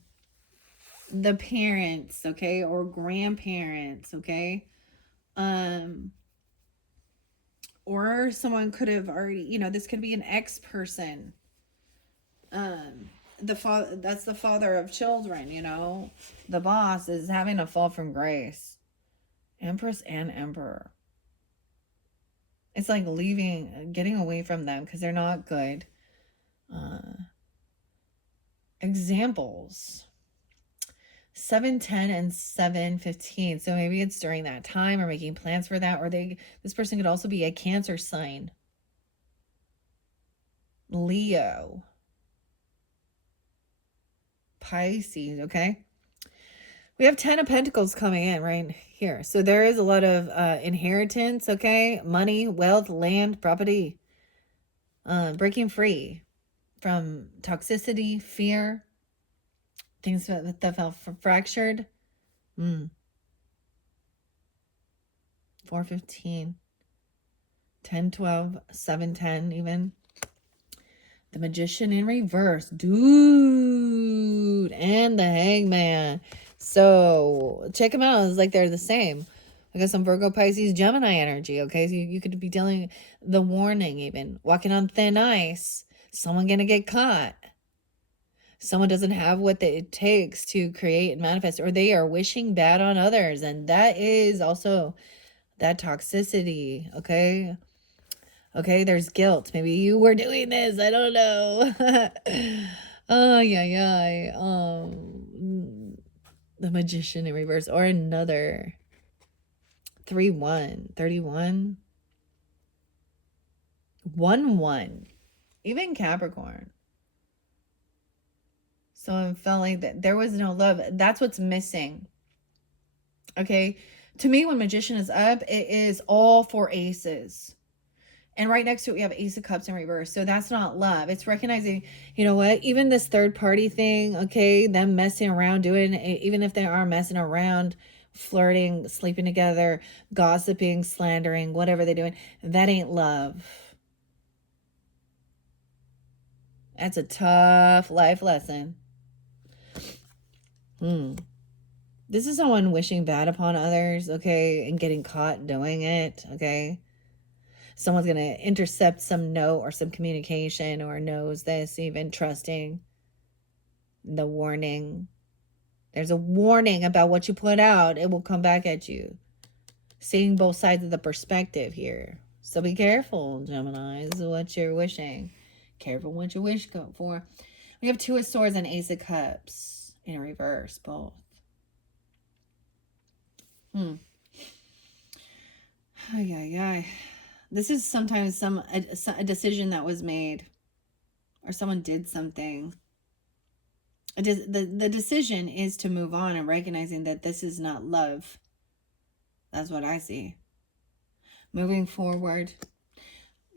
parents, okay, or grandparents, okay? Or someone could have already, you know, this could be an ex-person. That's the father of children, you know. The boss is having a fall from grace. Empress and Emperor. It's like leaving, getting away from them because they're not good. Examples. 7-10 and 7-15. So maybe it's during that time or making plans for that. Or this person could also be a Cancer sign. Leo. Pisces, okay? We have 10 of Pentacles coming in right here. So there is a lot of inheritance, okay? Money, wealth, land, property. Breaking free from toxicity, fear. Things that felt fractured. 4-15. 10-12. 7-10 even. The Magician in reverse. Dude. And the Hangman. So check them out. It's like they're the same. I got some Virgo, Pisces, Gemini energy. Okay. So you could be dealing the warning, even walking on thin ice. Someone going to get caught. Someone doesn't have what it takes to create and manifest, or they are wishing bad on others. And that is also that toxicity. Okay. Okay, there's guilt. Maybe you were doing this. I don't know. Oh, yeah. The Magician in reverse. Or another. 3-1. 31. 1-1. Even Capricorn. So I felt like that there was no love. That's what's missing. Okay. To me, when Magician is up, it is all 4 aces. And right next to it, we have Ace of Cups in reverse. So that's not love. It's recognizing, you know what? Even this third party thing, okay, them messing around, doing, even if they are messing around, flirting, sleeping together, gossiping, slandering, whatever they're doing, that ain't love. That's a tough life lesson. This is someone wishing bad upon others, okay, and getting caught doing it, okay? Someone's going to intercept some note or some communication, or knows this, even trusting the warning. There's a warning about what you put out. It will come back at you. Seeing both sides of the perspective here. So be careful, Gemini, is what you're wishing. Careful what you wish for. We have 2 of Swords and Ace of Cups in reverse, both. Ay. This is sometimes a decision that was made, or someone did something. The decision is to move on and recognizing that this is not love. That's what I see. Moving forward,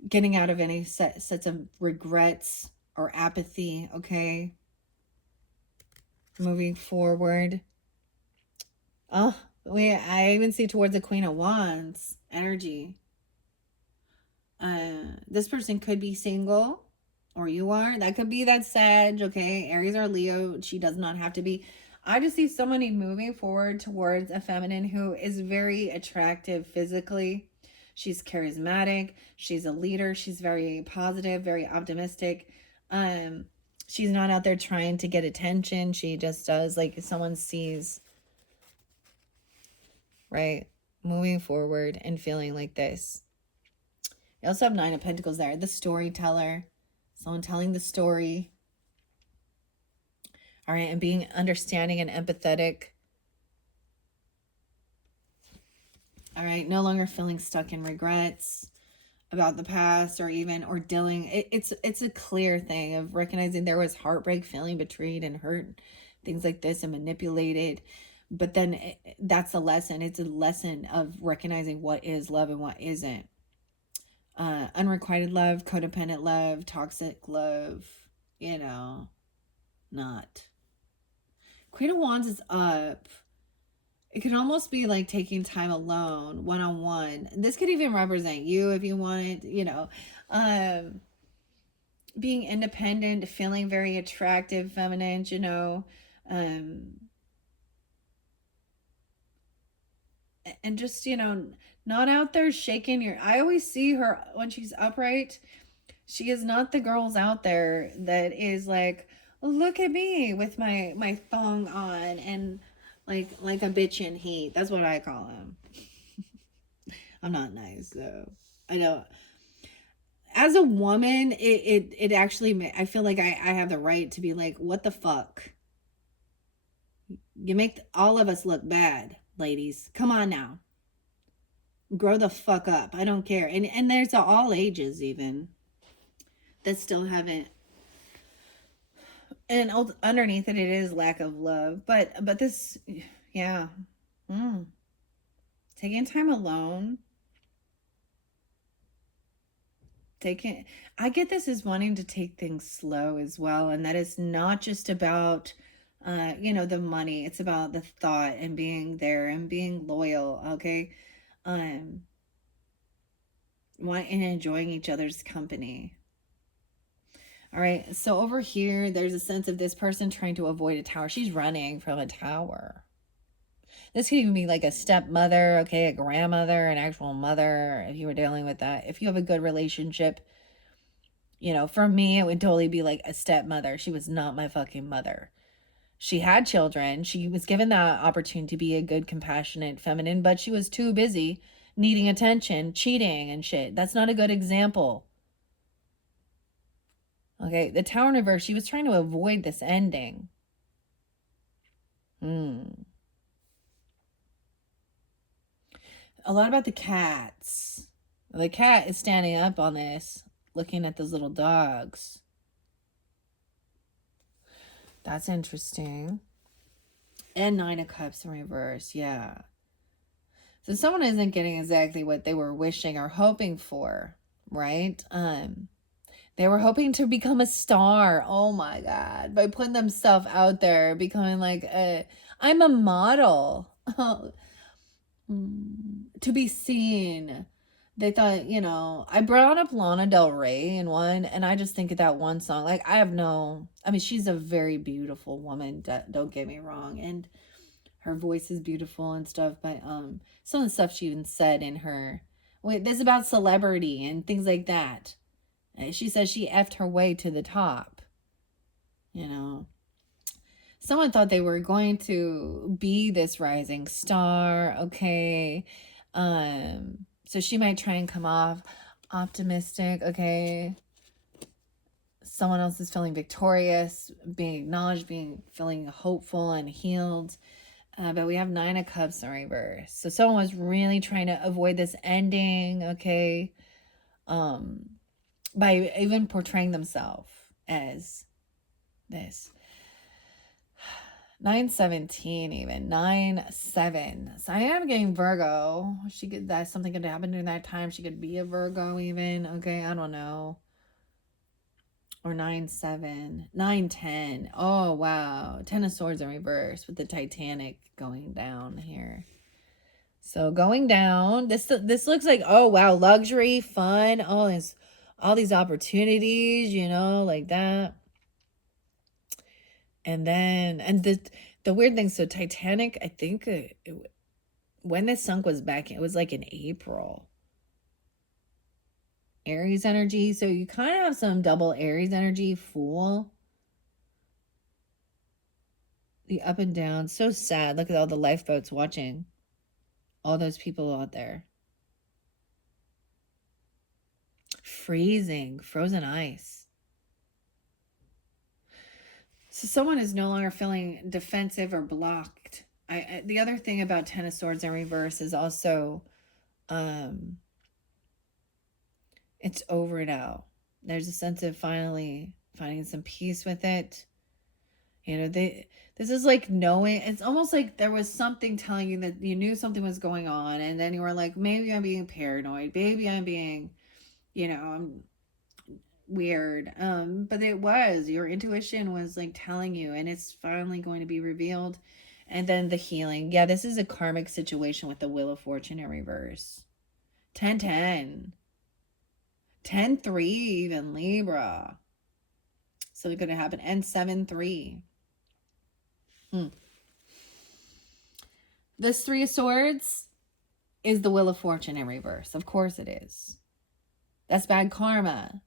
getting out of any sets of regrets or apathy, okay? Moving forward. Oh, I even see towards the Queen of Wands energy. This person could be single, or you are. That could be that Sag, okay? Aries or Leo. She does not have to be. I just see somebody moving forward towards a feminine who is very attractive physically. She's charismatic. She's a leader. She's very positive, very optimistic. She's not out there trying to get attention. She just does, like, someone sees, right? Moving forward and feeling like this. You also have 9 of Pentacles there. The storyteller. Someone telling the story. All right. And being understanding and empathetic. All right. No longer feeling stuck in regrets about the past, or dealing. It's a clear thing of recognizing there was heartbreak, feeling betrayed and hurt, things like this, and manipulated. But then that's a lesson. It's a lesson of recognizing what is love and what isn't. Unrequited love, codependent love, toxic love, not. Queen of Wands is up. It could almost be like taking time alone, one-on-one. This could even represent you if you wanted, being independent, feeling very attractive, feminine, and just, not out there shaking your... I always see her when she's upright. She is not the girls out there that is like, look at me with my thong on and like a bitch in heat. That's what I call him. I'm not nice, though. I know. As a woman, it actually, I feel like I have the right to be like, what the fuck? You make all of us look bad, ladies. Come on now. Grow the fuck up. I don't care. And there's all ages even that still haven't. And underneath it is lack of love. But this, yeah. Taking time alone. I get this as wanting to take things slow as well. And that is not just about, the money. It's about the thought and being there and being loyal. Okay. And enjoying each other's company. All right. So over here, there's a sense of this person trying to avoid a tower. She's running from a tower. This could even be like a stepmother, okay, a grandmother, an actual mother, if you were dealing with that. If you have a good relationship, you know, for me, it would totally be like a stepmother. She was not my fucking mother. She had children. She was given that opportunity to be a good, compassionate, feminine, but she was too busy needing attention, cheating and shit. That's not a good example. Okay, the Tower in reverse, she was trying to avoid this ending. A lot about the cats. The cat is standing up on this, looking at those little dogs. That's interesting. And Nine of Cups in reverse, yeah. So someone isn't getting exactly what they were wishing or hoping for, right? They were hoping to become a star. Oh my God. By putting themselves out there, becoming like I'm a model. To be seen. They thought, you know, I brought up Lana Del Rey in one, and I just think of that one song. Like, I mean, she's a very beautiful woman, don't get me wrong. And her voice is beautiful and stuff, but some of the stuff she even said in her, wait, this is about celebrity and things like that. She says she effed her way to the top, you know. Someone thought they were going to be this rising star, okay. So she might try and come off optimistic, okay. Someone else is feeling victorious, being acknowledged, feeling hopeful and healed. But we have Nine of Cups in reverse. So someone was really trying to avoid this ending, okay, by even portraying themselves as this. 9/17, even 9/7. So I am getting Virgo. That's something could happen during that time. She could be a Virgo even. Okay, I don't know. Or 9/7, 9/10. Oh wow, Ten of Swords in reverse with the Titanic going down here. So going down. This looks like, oh wow, luxury, fun, all these opportunities, you know, like that. And then, and the weird thing, so Titanic, I think when this sunk was back, it was like in April. Aries energy, so you kind of have some double Aries energy, Fool. The up and down, so sad. Look at all the lifeboats watching. All those people out there. Freezing, frozen ice. So someone is no longer feeling defensive or blocked. The other thing about Ten of Swords in reverse is also it's over now. There's a sense of finally finding some peace with it. You know, this is like knowing, it's almost like there was something telling you that you knew something was going on, and then you were like, maybe I'm being paranoid, maybe I'm being, you know, I'm weird. But it was, your intuition was like telling you, and it's finally going to be revealed. And then the healing. Yeah, this is a karmic situation with the Wheel of Fortune in reverse. 10/10. 10/3 even, Libra. So it's going to happen. And 7/3. This Three of Swords is the Wheel of Fortune in reverse. Of course it is. That's bad karma.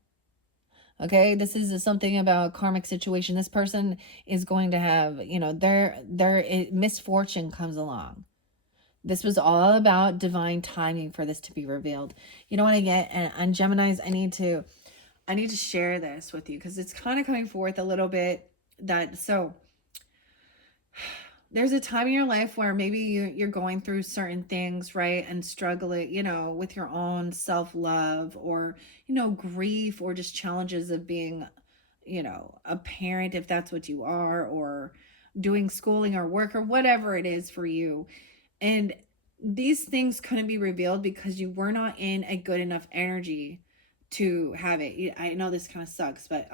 Okay, this is something about karmic situation. This person is going to have, you know, their misfortune comes along. This was all about divine timing for this to be revealed. You know what I get? And on Geminis, I need to share this with you because it's kind of coming forth a little bit that, so there's a time in your life where maybe you're going through certain things, right? And struggling, you know, with your own self-love or, you know, grief or just challenges of being, you know, a parent, if that's what you are, or doing schooling or work or whatever it is for you. And these things couldn't be revealed because you were not in a good enough energy to have it. I know this kind of sucks, but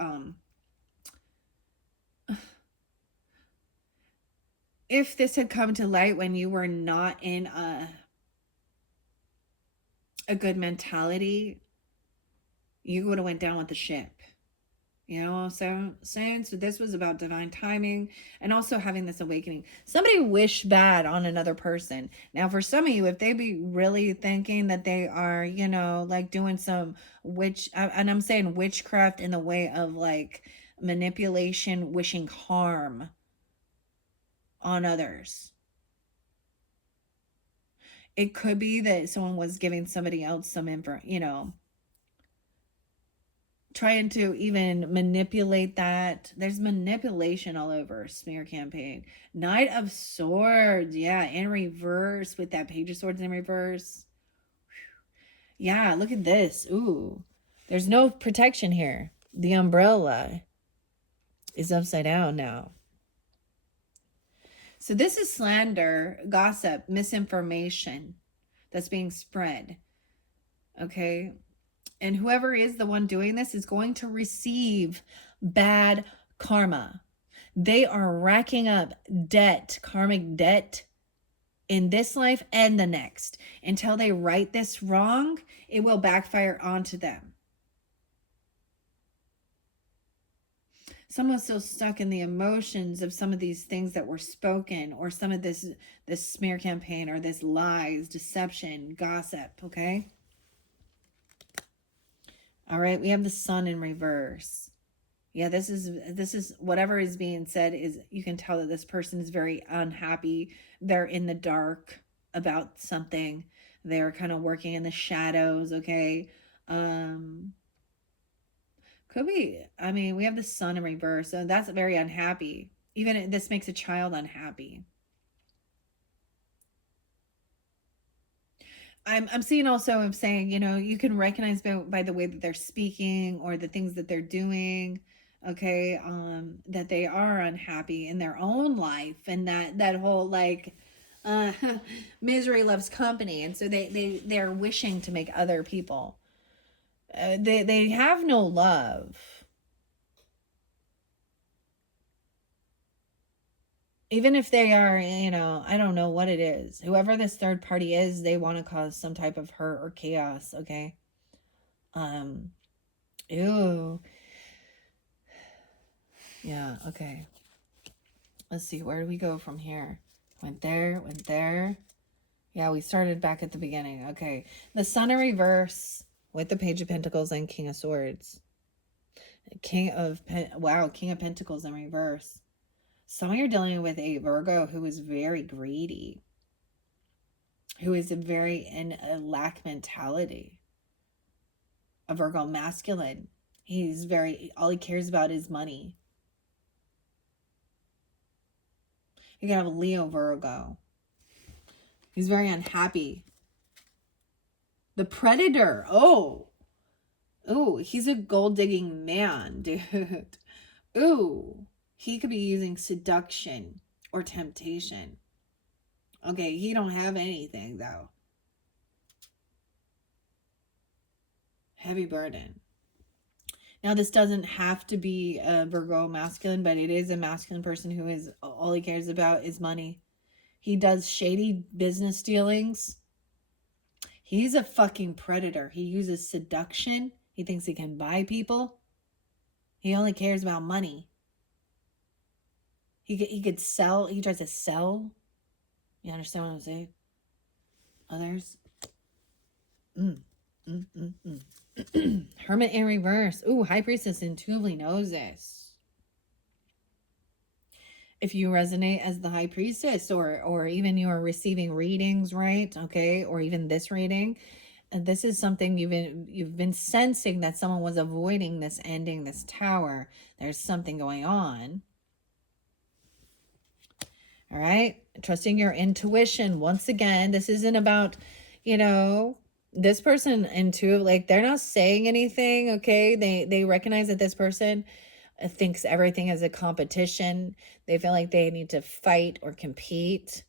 if this had come to light when you were not in a good mentality, you would have went down with the ship. you know, so soon. So this was about divine timing and also having this awakening. Somebody wish bad on another person. Now, for some of you, if they be really thinking that they are, you know, like doing some and I'm saying witchcraft in the way of like manipulation, wishing harm on others. It could be that someone was giving somebody else some info, you know, trying to even manipulate that. There's manipulation all over smear campaign. Knight of Swords, yeah, in reverse with that Page of Swords in reverse. Yeah, look at this. Ooh, there's no protection here. The umbrella is upside down now. So this is slander, gossip, misinformation that's being spread. Okay. And whoever is the one doing this is going to receive bad karma. They are racking up debt, karmic debt in this life and the next. Until they right this wrong, it will backfire onto them. Someone's still stuck in the emotions of some of these things that were spoken, or some of this smear campaign, or this lies, deception, gossip, okay? All right, we have the Sun in reverse. Yeah, this is whatever is being said is, you can tell that this person is very unhappy. They're in the dark about something. They're kind of working in the shadows, okay? Could be. I mean, we have the Sun in reverse, so that's very unhappy. Even this makes a child unhappy. I'm seeing also of saying, you know, you can recognize by the way that they're speaking or the things that they're doing, okay, that they are unhappy in their own life, and that whole like uh misery loves company, and so they're wishing to make other people they have no love. Even if they are, you know, I don't know what it is. Whoever this third party is, they want to cause some type of hurt or chaos, okay? Um, ew. Yeah, okay. Let's see, where do we go from here? Went there, went there. Yeah, we started back at the beginning. Okay. The Sun in reverse with the Page of Pentacles and King of Swords. King of Pentacles in reverse. Some of you are dealing with a Virgo who is very greedy, who is in a lack mentality. A Virgo masculine. He's all he cares about is money. You can have a Leo Virgo. He's very unhappy. The Predator. Oh, he's a gold digging man, dude. Ooh, he could be using seduction or temptation. Okay, he don't have anything though. Heavy burden. Now, this doesn't have to be a Virgo masculine, but it is a masculine person who is all he cares about is money. He does shady business dealings. He's a fucking predator. He uses seduction. He thinks he can buy people. He only cares about money. He could sell. He tries to sell. You understand what I'm saying? Others. Hermit in reverse. Ooh, High Priestess intuitively knows this. If you resonate as the High Priestess, or even you are receiving readings, right? Okay, or even this reading, and this is something you've been sensing that someone was avoiding this ending, this tower. There's something going on. All right, trusting your intuition. Once again, this isn't about, you know, this person like they're not saying anything. Okay, they recognize that this person thinks everything is a competition. They feel like they need to fight or compete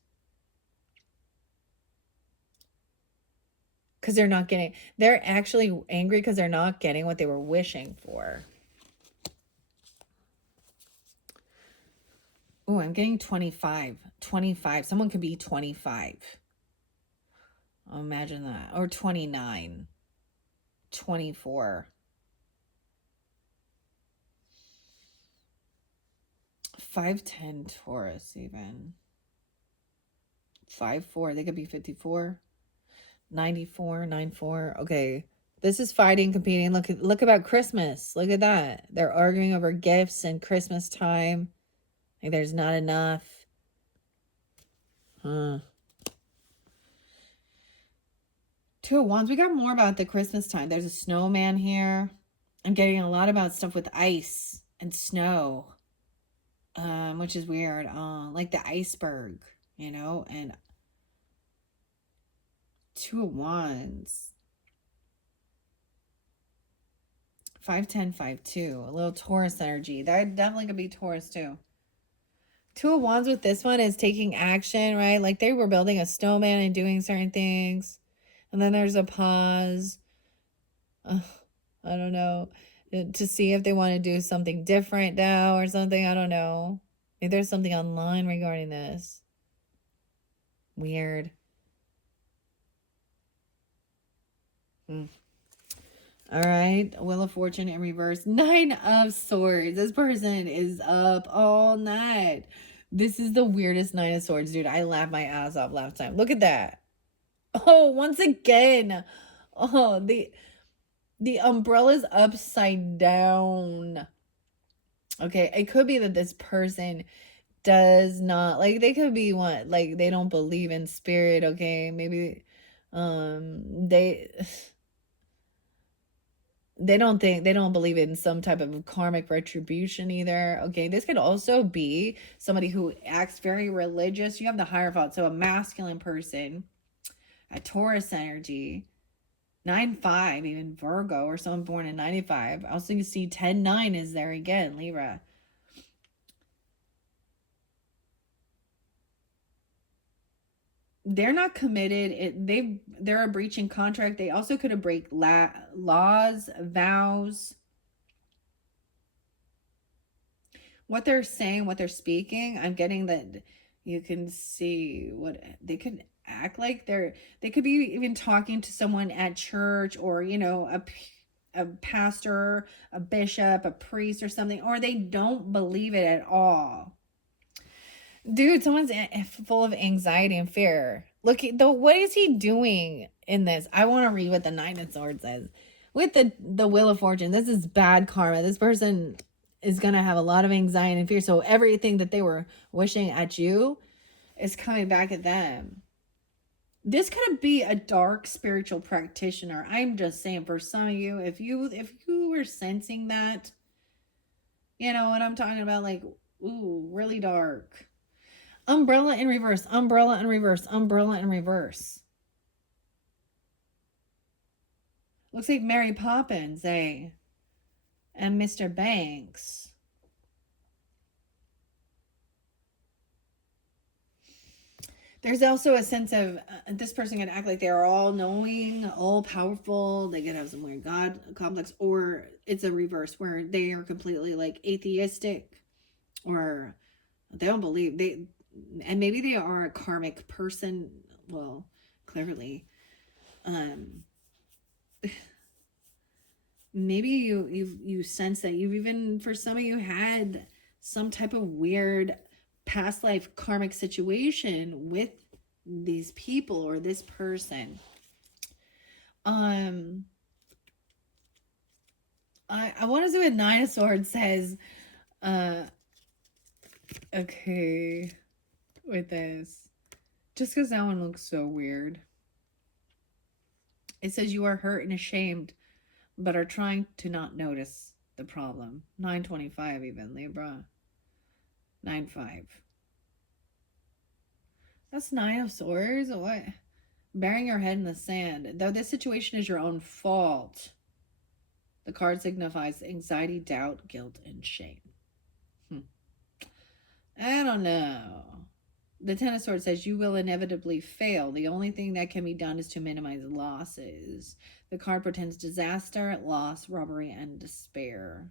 because they're actually angry because they're not getting what they were wishing for. Oh, I'm getting 25. Someone could be 25. Oh, imagine that. Or 29. 24. 510 Taurus even. 5-4. They could be 54. 94, 94. Okay. This is fighting, competing. Look about Christmas. Look at that. They're arguing over gifts and Christmas time. Like there's not enough. Huh. Two of Wands. We got more about the Christmas time. There's a snowman here. I'm getting a lot about stuff with ice and snow. Which is weird. Like the iceberg, you know, and Two of Wands. 510, 5-2. A little Taurus energy. That definitely could be Taurus too. Two of Wands with this one is taking action, right? Like they were building a snowman and doing certain things. And then there's a pause. I don't know. To see if they want to do something different now or something. I don't know. Maybe there's something online regarding this. Weird. All right. Wheel of Fortune in reverse. 9 of Swords. This person is up all night. This is the weirdest 9 of Swords, dude. I laughed my ass off last time. Look at that. Oh, once again. Oh, the umbrella's upside down. Okay, it could be that this person does not, like, they could be what, like, they don't believe in spirit, okay? Maybe, they don't believe in some type of karmic retribution either. Okay, this could also be somebody who acts very religious. You have the Hierophant, so a masculine person, a Taurus energy, 9-5, even Virgo or someone born in 95. Also, you see 10-9 is there again, Libra. They're not committed. They're a breaching contract. They also could have break laws, vows. What they're saying, what they're speaking, I'm getting that you can see what they could act like. They could be even talking to someone at church, or, you know, a pastor, a bishop, a priest or something, or they don't believe it at all. Dude, someone's full of anxiety and fear. Look, what is he doing in this? I want to read what the 9 of Swords says. With the Wheel of Fortune, this is bad karma. This person is going to have a lot of anxiety and fear. So everything that they were wishing at you is coming back at them. This could be a dark spiritual practitioner. I'm just saying, for some of you, if you were sensing that, you know what I'm talking about, like, ooh, really dark. Umbrella in reverse, umbrella in reverse, umbrella in reverse. Looks like Mary Poppins, eh? And Mr. Banks. There's also a sense of this person can act like they're all knowing, all powerful. They could have some weird God complex, or it's a reverse where they are completely like atheistic, or they don't believe and maybe they are a karmic person. Well, clearly, maybe you sense that you've even, for some of you, had some type of weird past life karmic situation with these people or this person. I want to see what 9 of Swords says. Okay, with this, just because that one looks so weird. It says you are hurt and ashamed, but are trying to not notice the problem. 925 even, Libra. 9-5. That's 9 of Swords. What? Burying your head in the sand. Though this situation is your own fault, the card signifies anxiety, doubt, guilt, and shame. I don't know. The 10 of Swords says you will inevitably fail. The only thing that can be done is to minimize losses. The card portends disaster, loss, robbery, and despair.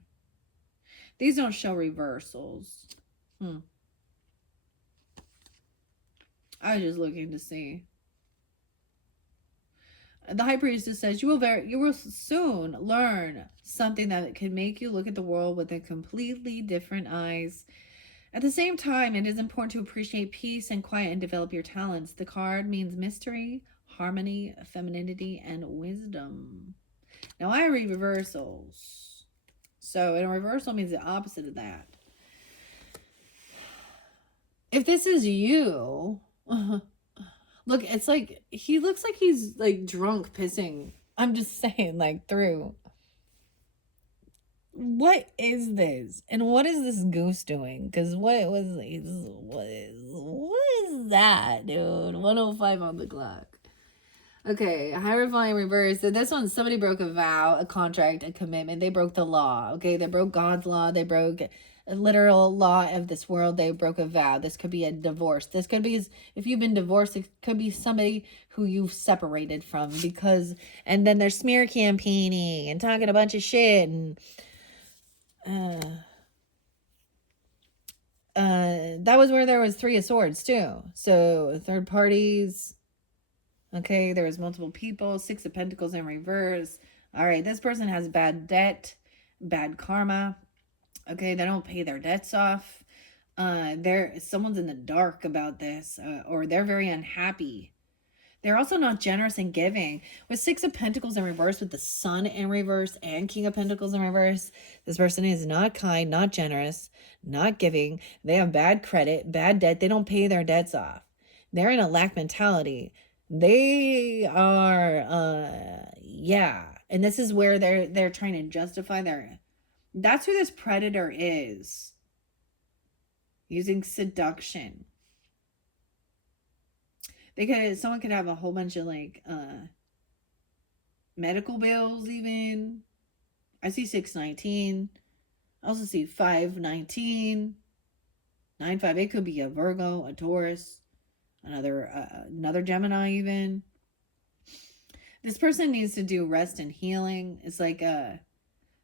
These don't show reversals. I was just looking to see. The High Priestess says you will soon learn something that can make you look at the world with a completely different eyes. At the same time, it is important to appreciate peace and quiet and develop your talents. The card means mystery, harmony, femininity, and wisdom. Now, I read reversals. So, and a reversal means the opposite of that. If this is you, look, it's like he looks like he's like drunk pissing. I'm just saying, like, through. What is this? And what is this goose doing? Because what is that, dude? 105 on the clock. Okay, Hierophant reverse. So this one, somebody broke a vow, a contract, a commitment. They broke the law. Okay, they broke God's law. They broke a literal law of this world. They broke a vow. This could be a divorce. This could be, if you've been divorced, it could be somebody who you've separated from because, and then they're smear campaigning and talking a bunch of shit and that was where there was 3 of Swords too. So third parties. Okay, there was multiple people. 6 of Pentacles in reverse. All right, this person has bad debt, bad karma. Okay, they don't pay their debts off. Someone's in the dark about this, or they're very unhappy. They're also not generous and giving. With 6 of Pentacles in reverse, with the Sun in reverse and King of Pentacles in reverse, this person is not kind, not generous, not giving. They have bad credit, bad debt. They don't pay their debts off. They're in a lack mentality. They are, yeah. And this is where they're trying to justify that's who this predator is. Using seduction. Someone could have a whole bunch of like medical bills even. I see 619. I also see 519. 95. It could be a Virgo, a Taurus, another Gemini even. This person needs to do rest and healing. It's like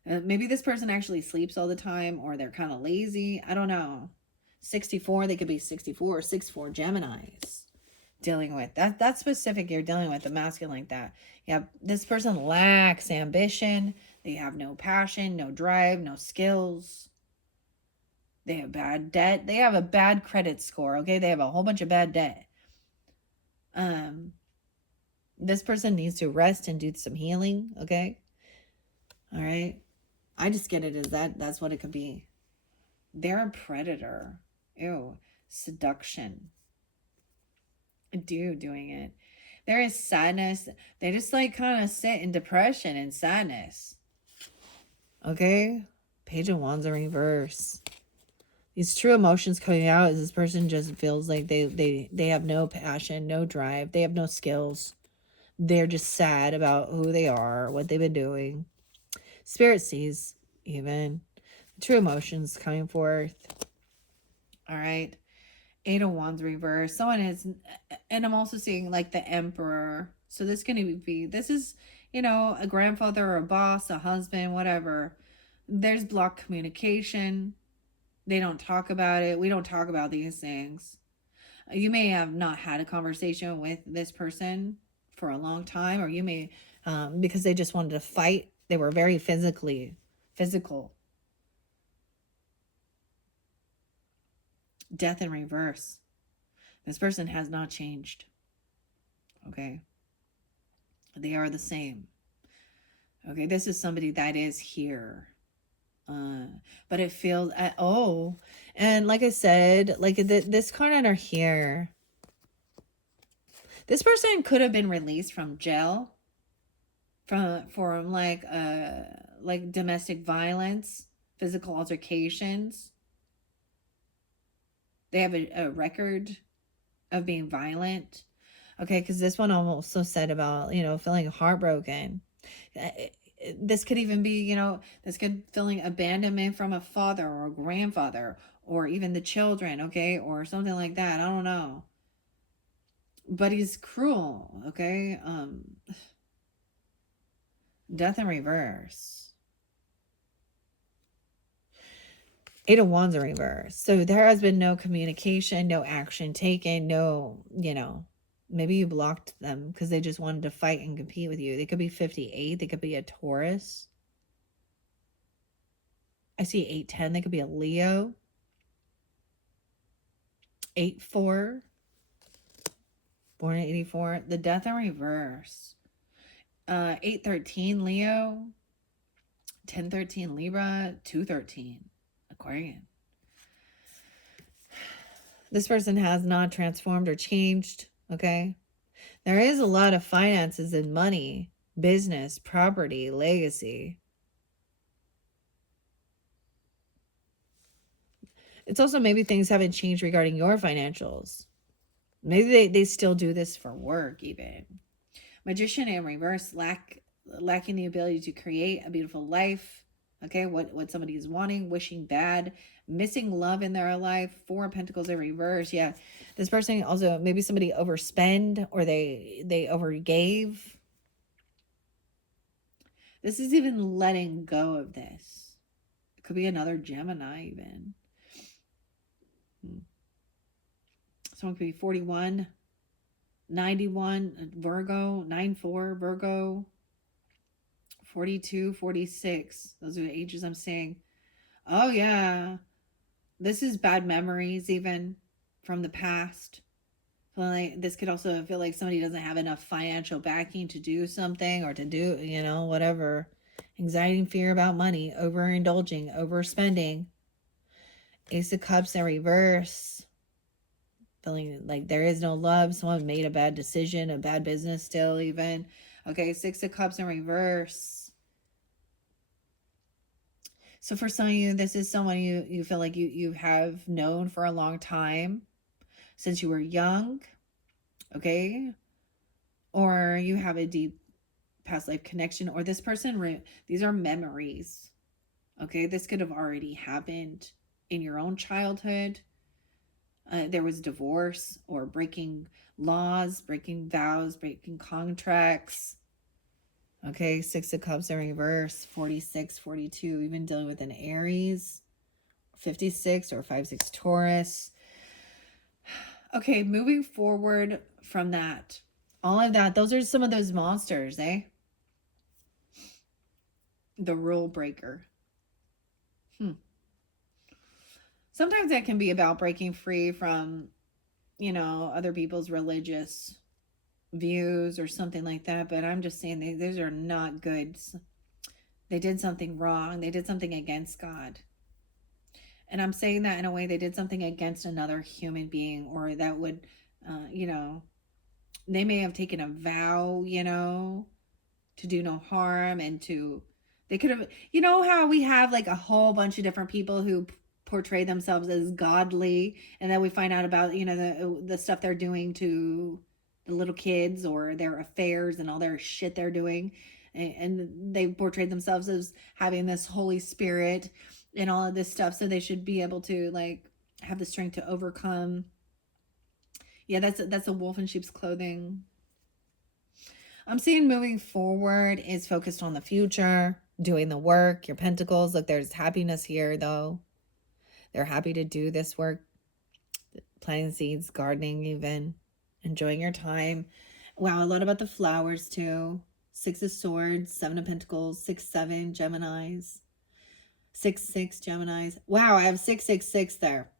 maybe this person actually sleeps all the time or they're kind of lazy. I don't know. 64, they could be 64 or 64 Geminis. Dealing with that's specific. You're dealing with a masculine like that. Yeah, this person lacks ambition. They have no passion, no drive, no skills. They have bad debt. They have a bad credit score. Okay, they have a whole bunch of bad debt. This person needs to rest and do some healing. Okay, all right. I just get it as that's what it could be. They're a predator. Ew, seduction. Doing it. There is sadness. They just like kind of sit in depression and sadness. Okay, Page of Wands in reverse. These true emotions coming out is this person just feels like they have no passion, no drive. They have no skills. They're just sad about who they are, what they've been doing. Spirit sees even true emotions coming forth. All right. 8 of Wands reverse. Someone is, and I'm also seeing like the Emperor. So this is, a grandfather or a boss, a husband, whatever. There's blocked communication. They don't talk about it. We don't talk about these things. You may have not had a conversation with this person for a long time, or you may, because they just wanted to fight. They were very physical. Death in reverse. This person has not changed. Okay. They are the same. Okay. This is somebody that is here. But it feels, and like I said, like this card under here, this person could have been released from jail for like domestic violence, physical altercations. They have a record of being violent. Okay, because this one also said about, feeling heartbroken. This could even be, this could feeling abandonment from a father or a grandfather or even the children, okay, or something like that. I don't know. But he's cruel, okay? Death in reverse. 8 of Wands in reverse. So there has been no communication, no action taken, no, maybe you blocked them because they just wanted to fight and compete with you. They could be 58. They could be a Taurus. I see 810. They could be a Leo. 8-4, born in 84. The death in reverse. 8-13 Leo, 10-13 Libra, 2-13 Aquarian. This person has not transformed or changed, okay? There is a lot of finances and money, business, property, legacy. It's also maybe things haven't changed regarding your financials. Maybe they still do this for work even. Magician in reverse, lacking the ability to create a beautiful life. Okay, what somebody is wanting, wishing bad, missing love in their life. 4 of Pentacles in reverse. Yeah, this person also, maybe somebody overspend or they overgave. This is even letting go of this. It could be another Gemini even. Someone could be 41, 91 Virgo, 94 Virgo, 42, 46. Those are the ages I'm saying. Oh, yeah. This is bad memories even from the past. Like, this could also feel like somebody doesn't have enough financial backing to do something or to do, whatever. Anxiety and fear about money, overindulging, overspending. Ace of Cups in reverse. Feeling like there is no love. Someone made a bad decision, a bad business still even. Okay, 6 of Cups in reverse. So for some of you, this is someone you feel like you have known for a long time, since you were young, okay? Or you have a deep past life connection, or this person, these are memories, okay? This could have already happened in your own childhood. There was divorce or breaking laws, breaking vows, breaking contracts. Okay, 6 of Cups in reverse, 46, 42, even dealing with an Aries, 56 or 5-6 Taurus. Okay, moving forward from that, all of that, those are some of those monsters, eh? The rule breaker. Sometimes that can be about breaking free from, other people's religious views or something like that. But I'm just saying these are not good. They did something wrong. They did something against God. And I'm saying that in a way they did something against another human being, or that would, they may have taken a vow, to do no harm and they could have, how we have like a whole bunch of different people who portray themselves as godly, and then we find out about, the stuff they're doing to the little kids or their affairs and all their shit they're doing. And they portrayed themselves as having this Holy Spirit and all of this stuff. So they should be able to like have the strength to overcome. Yeah, that's a wolf in sheep's clothing. I'm seeing moving forward is focused on the future, doing the work, your pentacles. Look, there's happiness here though. They're happy to do this work, planting seeds, gardening even, enjoying your time. Wow, a lot about the flowers too. 6 of Swords, 7 of Pentacles, 6-7 Geminis, 6-6 Geminis. Wow, I have 666 there.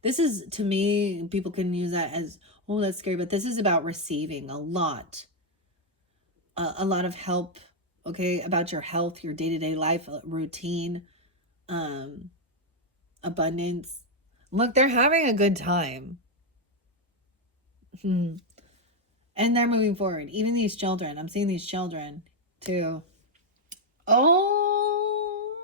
This is, to me, people can use that as, oh, that's scary, but this is about receiving a lot of help, okay, about your health, your day-to-day life routine, abundance. Look, they're having a good time. And they're moving forward. Even these children, I'm seeing these children too. Oh,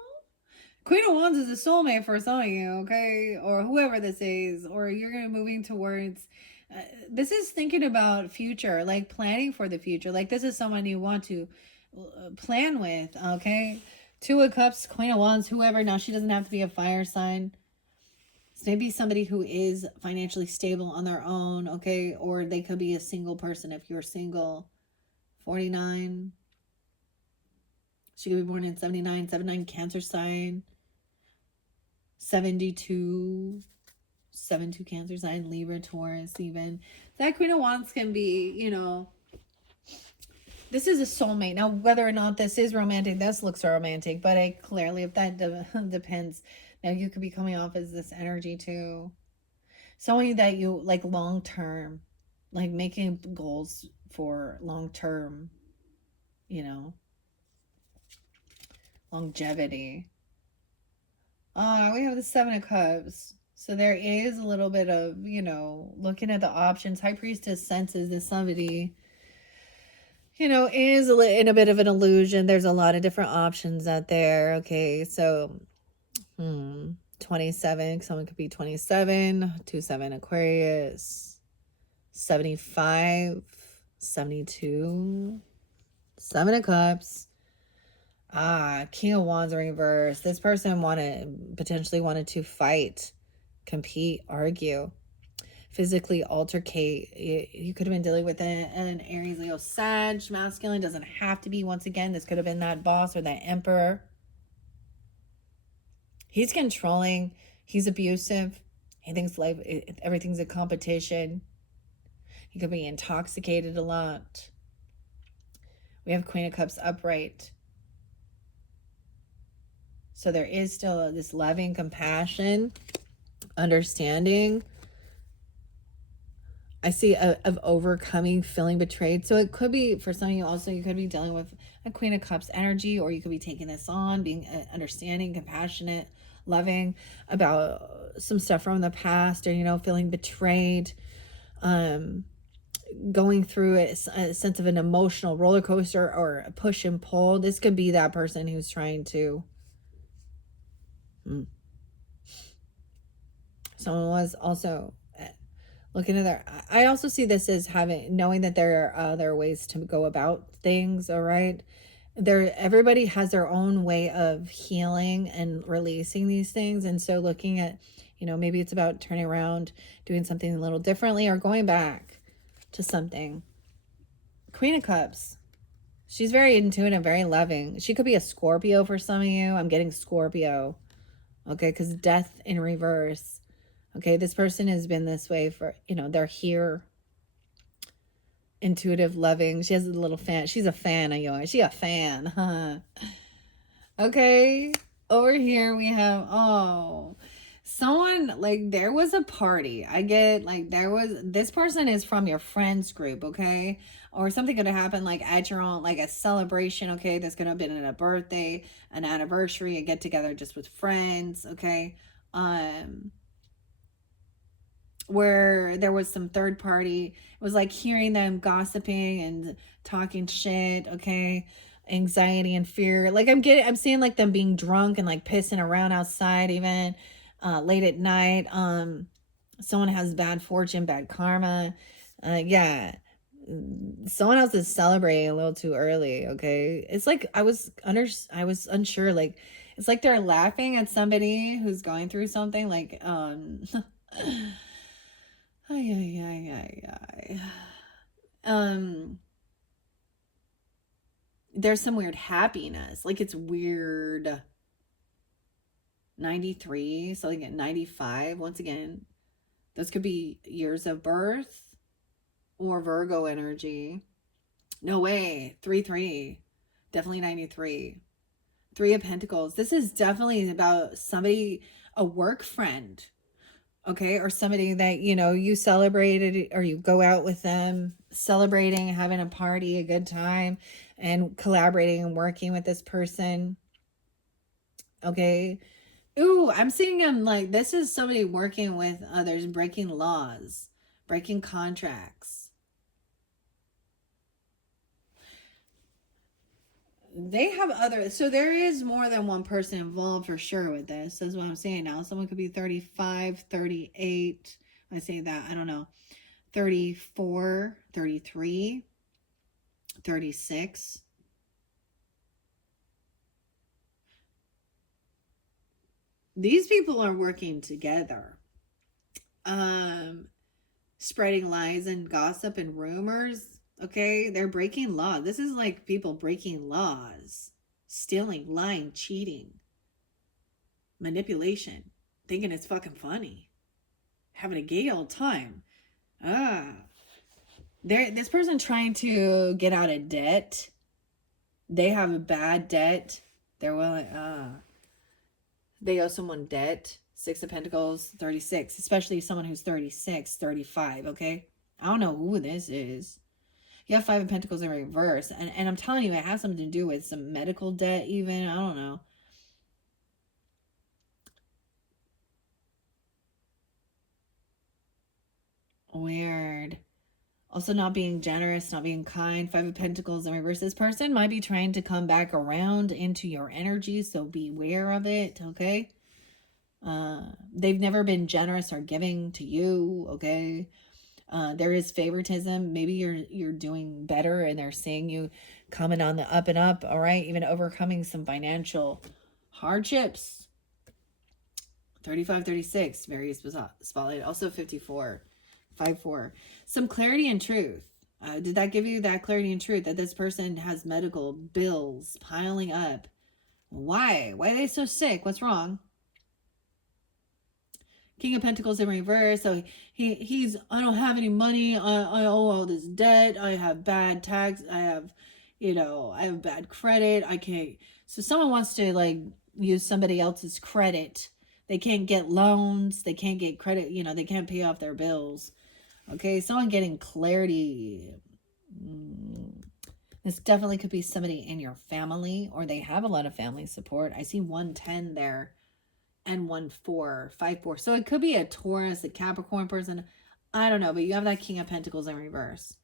Queen of Wands is a soulmate for some of you, okay? Or whoever this is, or you're going to moving towards, this is thinking about future, like planning for the future. Like this is someone you want to plan with, okay? 2 of Cups, Queen of Wands, whoever. Now, she doesn't have to be a fire sign. It's maybe somebody who is financially stable on their own, okay? Or they could be a single person if you're single. 49. She could be born in 79, 79 Cancer sign. 72 Cancer sign, Libra, Taurus even. That Queen of Wands can be, this is a soulmate. Now, whether or not this is romantic, this looks romantic, but clearly, if that depends, now you could be coming off as this energy too. Someone that you like long term, like making goals for long term, you know, longevity. We have the Seven of Cups. So there is a little bit of, looking at the options. High Priestess senses that somebody, is in a bit of an illusion. There's a lot of different options out there. Okay, so 27, someone could be 27, 27 Aquarius, 75, 72, Seven of Cups. King of Wands in reverse. This person potentially wanted to fight, compete, argue, physically altercate. You could have been dealing with an Aries, Leo, Sag, masculine. Doesn't have to be. Once again, this could have been that boss or that emperor. He's controlling. He's abusive. He thinks everything's a competition. He could be intoxicated a lot. We have Queen of Cups upright. So there is still this loving compassion, understanding. I see of overcoming, feeling betrayed. So it could be, for some of you also, you could be dealing with a Queen of Cups energy, or you could be taking this on, being understanding, compassionate, loving about some stuff from the past, or, feeling betrayed, going through a sense of an emotional roller coaster or a push and pull. This could be that person who's trying to... Someone was also looking at their... I also see this as knowing that there are other ways to go about things, all right? Everybody has their own way of healing and releasing these things. And so looking at, maybe it's about turning around, doing something a little differently, or going back to something. Queen of Cups. She's very intuitive, very loving. She could be a Scorpio for some of you. I'm getting Scorpio. Okay, because death in reverse. Okay, this person has been this way for, they're here. Intuitive, loving. She has a little fan. She's a fan of yours. She a fan, huh? Okay, over here we have, someone, like, there was a party. I get, like, this person is from your friends group, okay? Or something could have happened, like, at your own, like, a celebration, okay? There's gonna have been a birthday, an anniversary, a get-together just with friends, okay? Where there was some third party. It was like hearing them gossiping and talking shit, okay? Anxiety and fear. Like I'm seeing like them being drunk and like pissing around outside even late at night. Someone has bad fortune, bad karma. Yeah. Someone else is celebrating a little too early, okay? It's like I was unsure, like it's like they're laughing at somebody who's going through something, like there's some weird happiness, like it's weird. 93, so like at 95, once again, those could be years of birth or Virgo energy. No way. 3-3, definitely 93. Three of Pentacles. This is definitely about somebody, a work friend, okay? Or somebody that, you celebrated, or you go out with them, celebrating, having a party, a good time, and collaborating and working with this person, okay? Ooh, I'm seeing them like, this is somebody working with others, breaking laws, breaking contracts. They have so there is more than one person involved for sure with this. That's what I'm saying now. Someone could be 35, 38. I say that, I don't know. 34, 33, 36. These people are working together. Spreading lies and gossip and rumors. Okay, they're breaking law. This is like people breaking laws, stealing, lying, cheating, manipulation, thinking it's fucking funny, having a gay old time. This person trying to get out of debt. They have a bad debt. They're willing. They owe someone debt. Six of Pentacles, 36, especially someone who's 36, 35, okay? I don't know who this is. You have Five of Pentacles in reverse. And I'm telling you, it has something to do with some medical debt even. I don't know. Weird. Also not being generous, not being kind. Five of Pentacles in reverse. This person might be trying to come back around into your energy, so beware of it, okay? They've never been generous or giving to you, okay? There is favoritism. Maybe you're doing better and they're seeing you coming on the up and up, all right? Even overcoming some financial hardships. 35, 36, very spotlight. Also 54, 5-4. Some clarity and truth. Did that give you that clarity and truth that this person has medical bills piling up? Why? Why are they so sick? What's wrong? King of Pentacles in reverse. So he's, I don't have any money. I owe all this debt. I have bad tax. I have, I have bad credit. I can't. So someone wants to like use somebody else's credit. They can't get loans. They can't get credit. They can't pay off their bills. Okay. Someone getting clarity. This definitely could be somebody in your family, or they have a lot of family support. I see 110 there. And 1-4, 5-4. So it could be a Taurus, a Capricorn person. I don't know, but you have that King of Pentacles in reverse.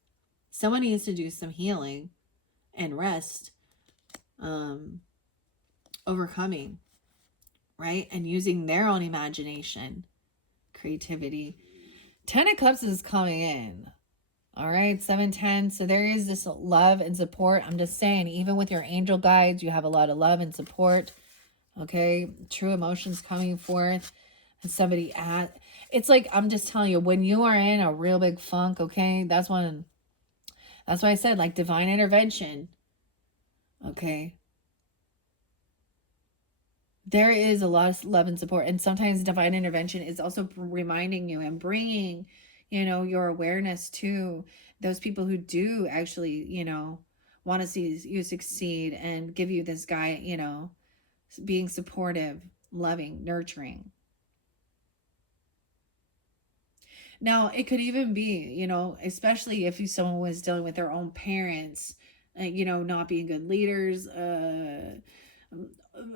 Someone needs to do some healing and rest, overcoming, right? And using their own imagination, creativity. 10 of Cups is coming in. All right, 7-10. So there is this love and support. I'm just saying, even with your angel guides, you have a lot of love and support. Okay, true emotions coming forth. And somebody it's like, I'm just telling you, when you are in a real big funk, okay, that's why I said like divine intervention. Okay, there is a lot of love and support, and sometimes divine intervention is also reminding you and bringing your awareness to those people who do actually want to see you succeed and give you this guy, being supportive, loving, nurturing. Now, it could even be, especially if someone was dealing with their own parents, not being good leaders,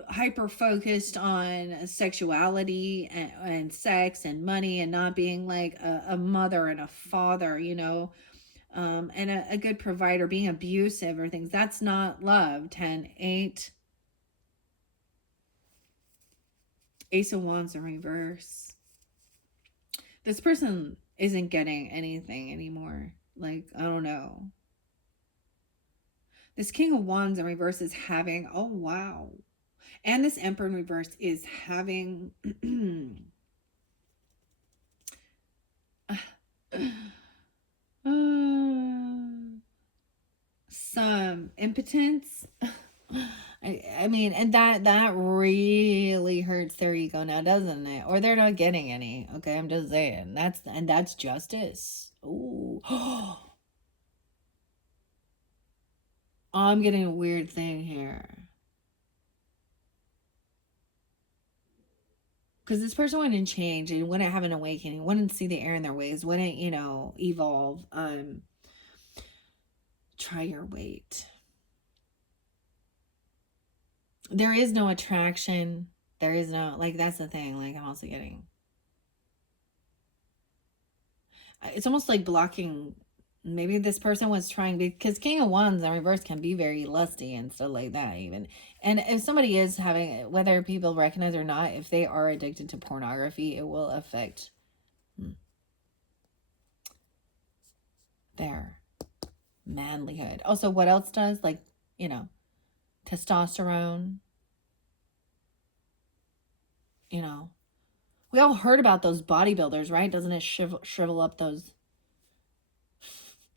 hyper focused on sexuality and sex and money, and not being like a mother and a father, and a good provider, being abusive or things. That's not love. 10-8. Ace of Wands in reverse. This person isn't getting anything anymore. Like, I don't know. This King of Wands in reverse is having, oh, wow. And this Emperor in reverse is having some impotence. I mean, and that really hurts their ego now, doesn't it? Or they're not getting any. Okay, I'm just saying. That's justice. Ooh. I'm getting a weird thing here. Because this person wouldn't change and wouldn't have an awakening, wouldn't see the error in their ways, wouldn't, evolve. Try your weight. There is no attraction. There is no, like, that's the thing. Like, I'm also getting, it's almost like blocking. Maybe this person was trying, because King of Wands in reverse can be very lusty and stuff like that even. And if somebody is having, whether people recognize or not, if they are addicted to pornography, it will affect their manlyhood. Also, what else does? Like, testosterone. We all heard about those bodybuilders, right? Doesn't it shrivel up those?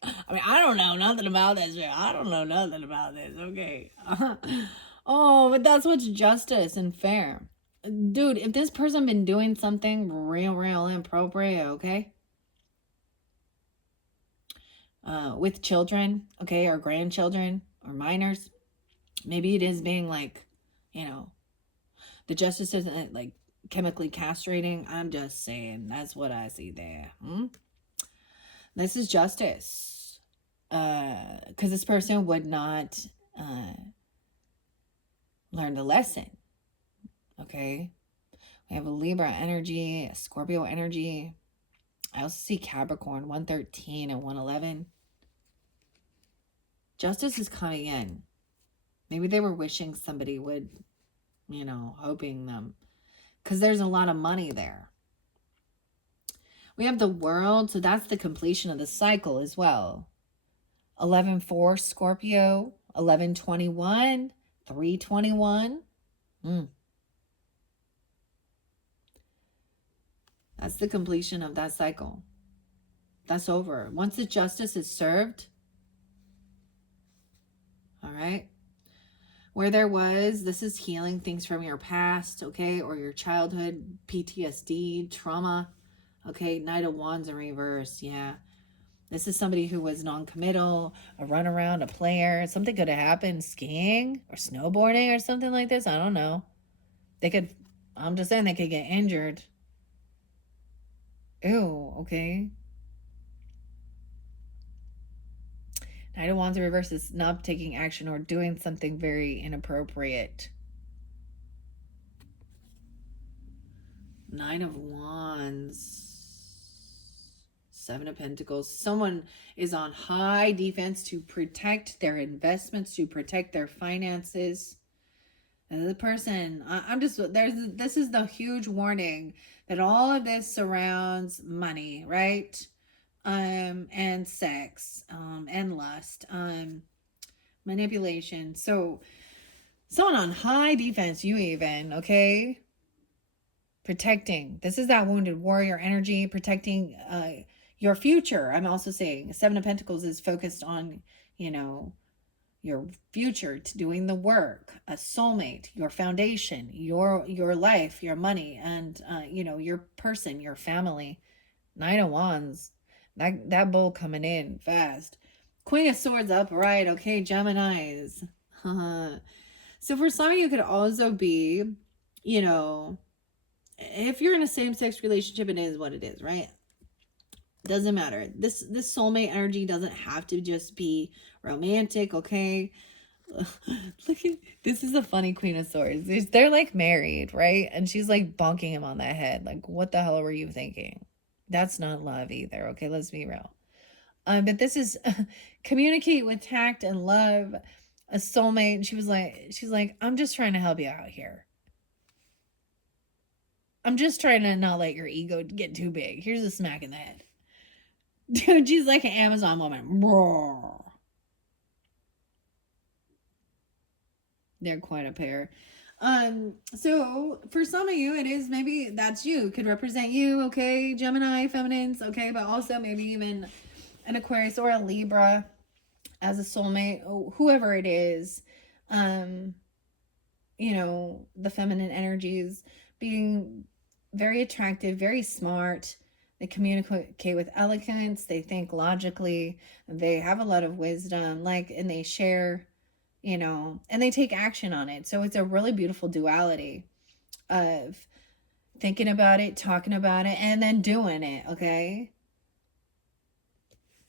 I mean, I don't know nothing about this. I don't know nothing about this. Okay. Oh, but that's what's justice and fair. Dude, if this person been doing something real inappropriate, okay? With children, okay, or grandchildren, or minors, maybe it is being like, the justice isn't like chemically castrating. I'm just saying, that's what I see there. This is justice. Because this person would not learn the lesson. Okay? We have a Libra energy, a Scorpio energy. I also see Capricorn, 113 and 111. Justice is coming in. Maybe they were wishing somebody would, hoping them. Because there's a lot of money there. We have the World, so that's the completion of the cycle as well. 11-4 Scorpio, 11-21, 3-21. That's the completion of that cycle. That's over. Once the justice is served, all right, where there was, this is healing things from your past, okay, or your childhood, PTSD, trauma, okay, Knight of Wands in reverse, yeah. This is somebody who was non-committal, a runaround, a player. Something could have happened skiing or snowboarding or something like this. I don't know. I'm just saying they could get injured. Ew, okay. Knight of Wands in reverse is not taking action or doing something very inappropriate. Nine of Wands. Seven of Pentacles. Someone is on high defense to protect their investments, to protect their finances. And the person, this is the huge warning that all of this surrounds money, right? And sex, and lust, manipulation. So someone on high defense, you even, okay? Protecting. This is that wounded warrior energy, protecting your future. I'm also saying Seven of Pentacles is focused on, your future, to doing the work, a soulmate, your foundation, your life, your money, and your person, your family. Nine of Wands, that bull coming in fast. Queen of Swords upright. Okay, Geminis. So for some of you, could also be, if you're in a same-sex relationship, it is what it is, right? Doesn't matter. This soulmate energy doesn't have to just be romantic, okay? Look at, this is a funny Queen of Swords. They're like married, right? And she's like bonking him on the head. Like, what the hell were you thinking? That's not love either, okay? Let's be real. But this is communicate with tact and love. A soulmate. She's like, I'm just trying to help you out here. I'm just trying to not let your ego get too big. Here's a smack in the head. Dude, she's like an Amazon woman. They're quite a pair. So for some of you, it is, maybe that's you, could represent you, okay, Gemini, feminines, okay, but also maybe even an Aquarius or a Libra as a soulmate, whoever it is. The feminine energies being very attractive, very smart. They communicate with eloquence. They think logically. They have a lot of wisdom, and they share, and they take action on it. So it's a really beautiful duality of thinking about it, talking about it, and then doing it, okay?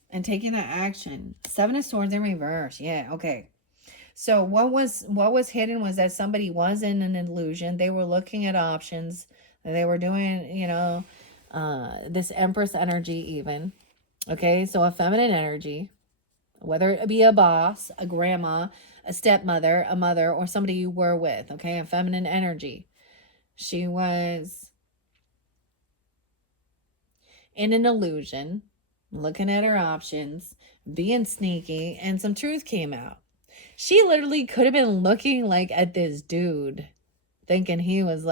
And taking that action. Seven of Swords in reverse. Yeah, okay. So what was hidden was that somebody was in an illusion. They were looking at options. They were doing, this Empress energy even. Okay, so a feminine energy, whether it be a boss, a grandma, a stepmother, a mother, or somebody you were with, okay, a feminine energy. She was in an illusion, looking at her options, being sneaky, and some truth came out. She literally could have been looking at this dude, thinking he was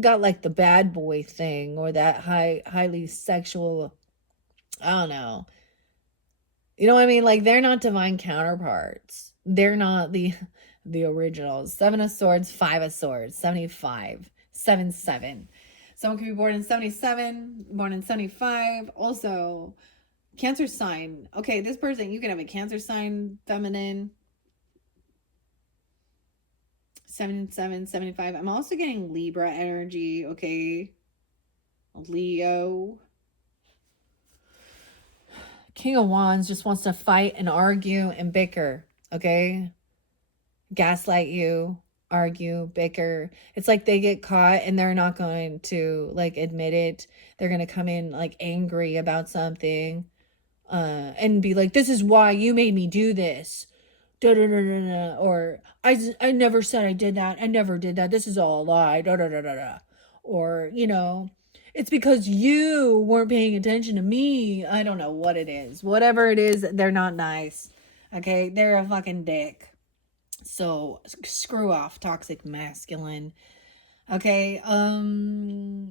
got the bad boy thing, or that highly sexual, I don't know. You know what I mean? They're not divine counterparts. They're not the originals. Seven of Swords, Five of Swords, 75, 7-7. Someone could be born in 77, born in 75. Also, Cancer sign. Okay, this person, you can have a Cancer sign, feminine. 77, 75. I'm also getting Libra energy, okay? Leo. King of Wands just wants to fight and argue and bicker, okay? Gaslight you, argue, bicker. It's like they get caught and they're not going to like admit it. They're going to come in like angry about something and be like, this is why you made me do this. Da, da, da, da, da. Or I never said I did that. I never did that. This is all a lie. Da, da, da, da, da. Or, you know, it's because you weren't paying attention to me. I don't know what it is. Whatever it is, they're not nice. Okay? They're a fucking dick. So screw off, toxic masculine. Okay?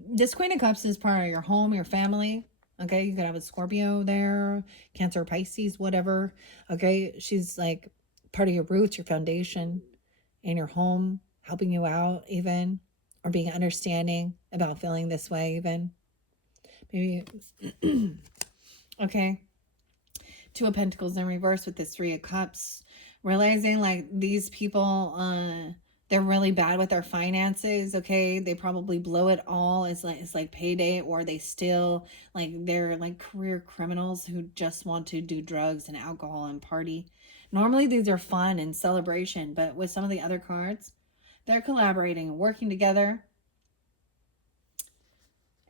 This Queen of Cups is part of your home, your family. Okay? You could have a Scorpio there, Cancer, Pisces, whatever. Okay? She's like part of your roots, your foundation, in your home, helping you out even, or being understanding about feeling this way even. Maybe, okay. Two of Pentacles in reverse with this Three of Cups. Realizing like these people, they're really bad with their finances, okay? They probably blow it all. It's like payday, or they still like they're like career criminals who just want to do drugs and alcohol and party. Normally these are fun and celebration, but with some of the other cards, they're collaborating and working together.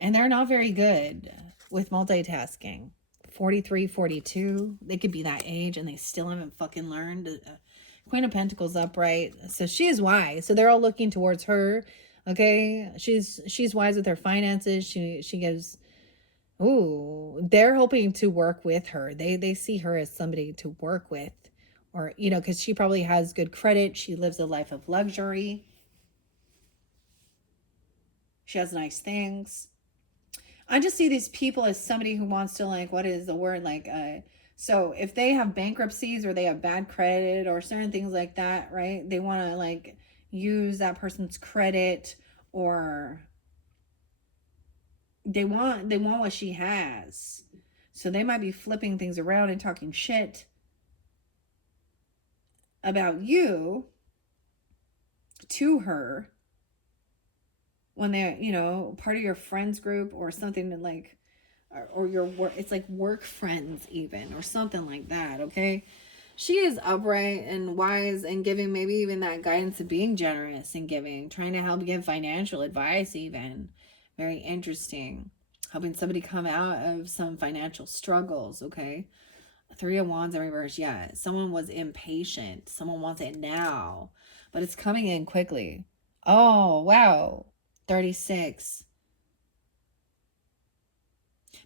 And they're not very good with multitasking. 43, 42. They could be that age and they still haven't fucking learned. Queen of Pentacles upright. So she is wise. So they're all looking towards her. Okay. She's wise with her finances. She gives, ooh, they're hoping to work with her. They see her as somebody to work with. Or, you know, because she probably has good credit. She lives a life of luxury. She has nice things. I just see these people as somebody who wants to like, what is the word? Like, so if they have bankruptcies or they have bad credit or certain things like that, right? They want to like use that person's credit, or they want what she has. So they might be flipping things around and talking shit about you to her when they're, you know, part of your friends group or something, like, or your work, it's like work friends even, or something like that, okay? She is upright and wise and giving maybe even that guidance of being generous and giving, trying to help give financial advice even. Very interesting. Helping somebody come out of some financial struggles, okay? Three of Wands in reverse, yeah. Someone was impatient. Someone wants it now, but it's coming in quickly. Oh, wow. 36.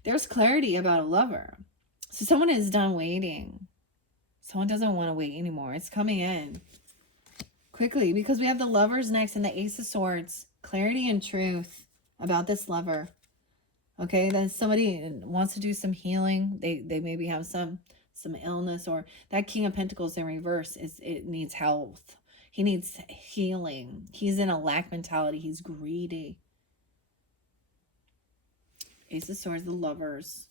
There's clarity about a lover. So someone is done waiting. Someone doesn't want to wait anymore. It's coming in quickly because we have the Lovers next and the Ace of Swords. Clarity and truth about this lover. Okay, then somebody wants to do some healing. They maybe have some illness, or that King of Pentacles in reverse it needs health. He needs healing. He's in a lack mentality. He's greedy. Ace of Swords, the Lovers.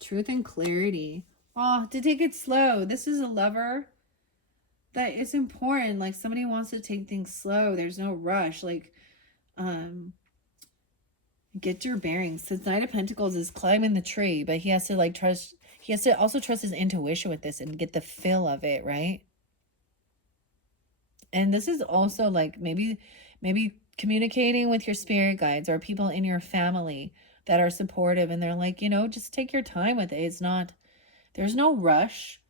Truth and clarity. Oh, to take it slow. This is a lover that is important. Like somebody wants to take things slow. There's no rush. Like, get your bearings. Since Knight of Pentacles is climbing the tree, but he has to like trust. He has to also trust his intuition with this and get the feel of it, right? And this is also like maybe communicating with your spirit guides or people in your family that are supportive, and they're like, you know, just take your time with it. It's not, there's no rush.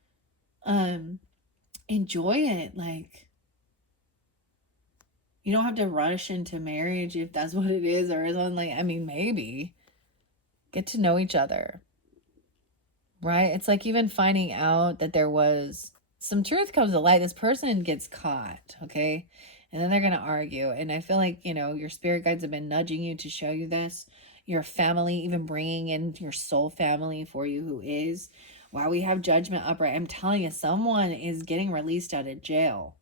Enjoy it. Like, you don't have to rush into marriage if that's what it is, or isn't. Like, I mean, maybe get to know each other, right? It's like even finding out that there was some truth comes to light. This person gets caught, okay? And then they're going to argue. And I feel like, you know, your spirit guides have been nudging you to show you this. Your family, even bringing in your soul family for you who is. Wow, we have Judgment upright. I'm telling you, someone is getting released out of jail.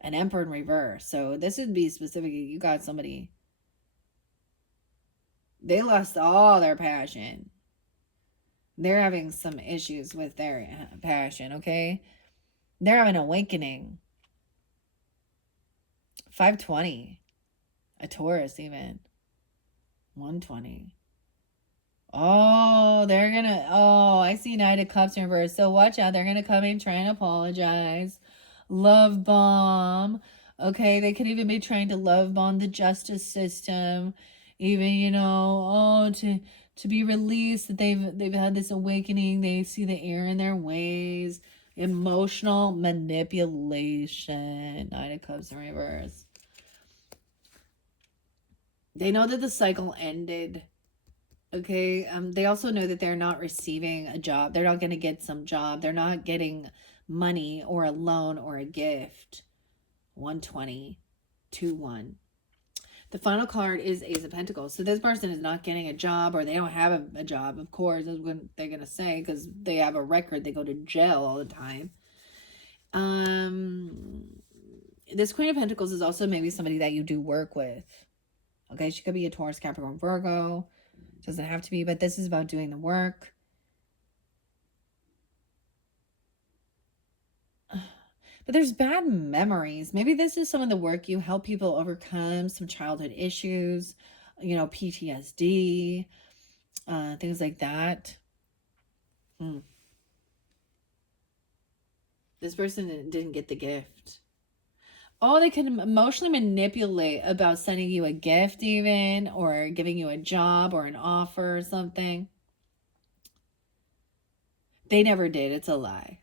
An Emperor in reverse. So this would be specific. You got somebody. They lost all their passion. They're having some issues with their passion, okay? They're having an awakening. 520. A Taurus even. 120. Oh, they're gonna, oh, I see Knight of Cups in reverse. So watch out. They're gonna come in trying to apologize. Love bomb. Okay, they could even be trying to love bomb the justice system. Even, you know, oh, to be released, that they've had this awakening. They see the error in their ways. Emotional manipulation. Knight of Cups in reverse. They know that the cycle ended. Okay. They also know that they're not receiving a job. They're not going to get some job. They're not getting money or a loan or a gift. 120, 2-1. The final card is Ace of Pentacles. So this person is not getting a job, or they don't have a job. Of course, that's what they're going to say, because they have a record. They go to jail all the time. This Queen of Pentacles is also maybe somebody that you do work with. Okay, she could be a Taurus, Capricorn, Virgo. Doesn't have to be, but this is about doing the work. But there's bad memories. Maybe this is some of the work you help people overcome some childhood issues, you know, PTSD, things like that. This person didn't get the gift. Oh, they can emotionally manipulate about sending you a gift even, or giving you a job or an offer or something. They never did. It's a lie.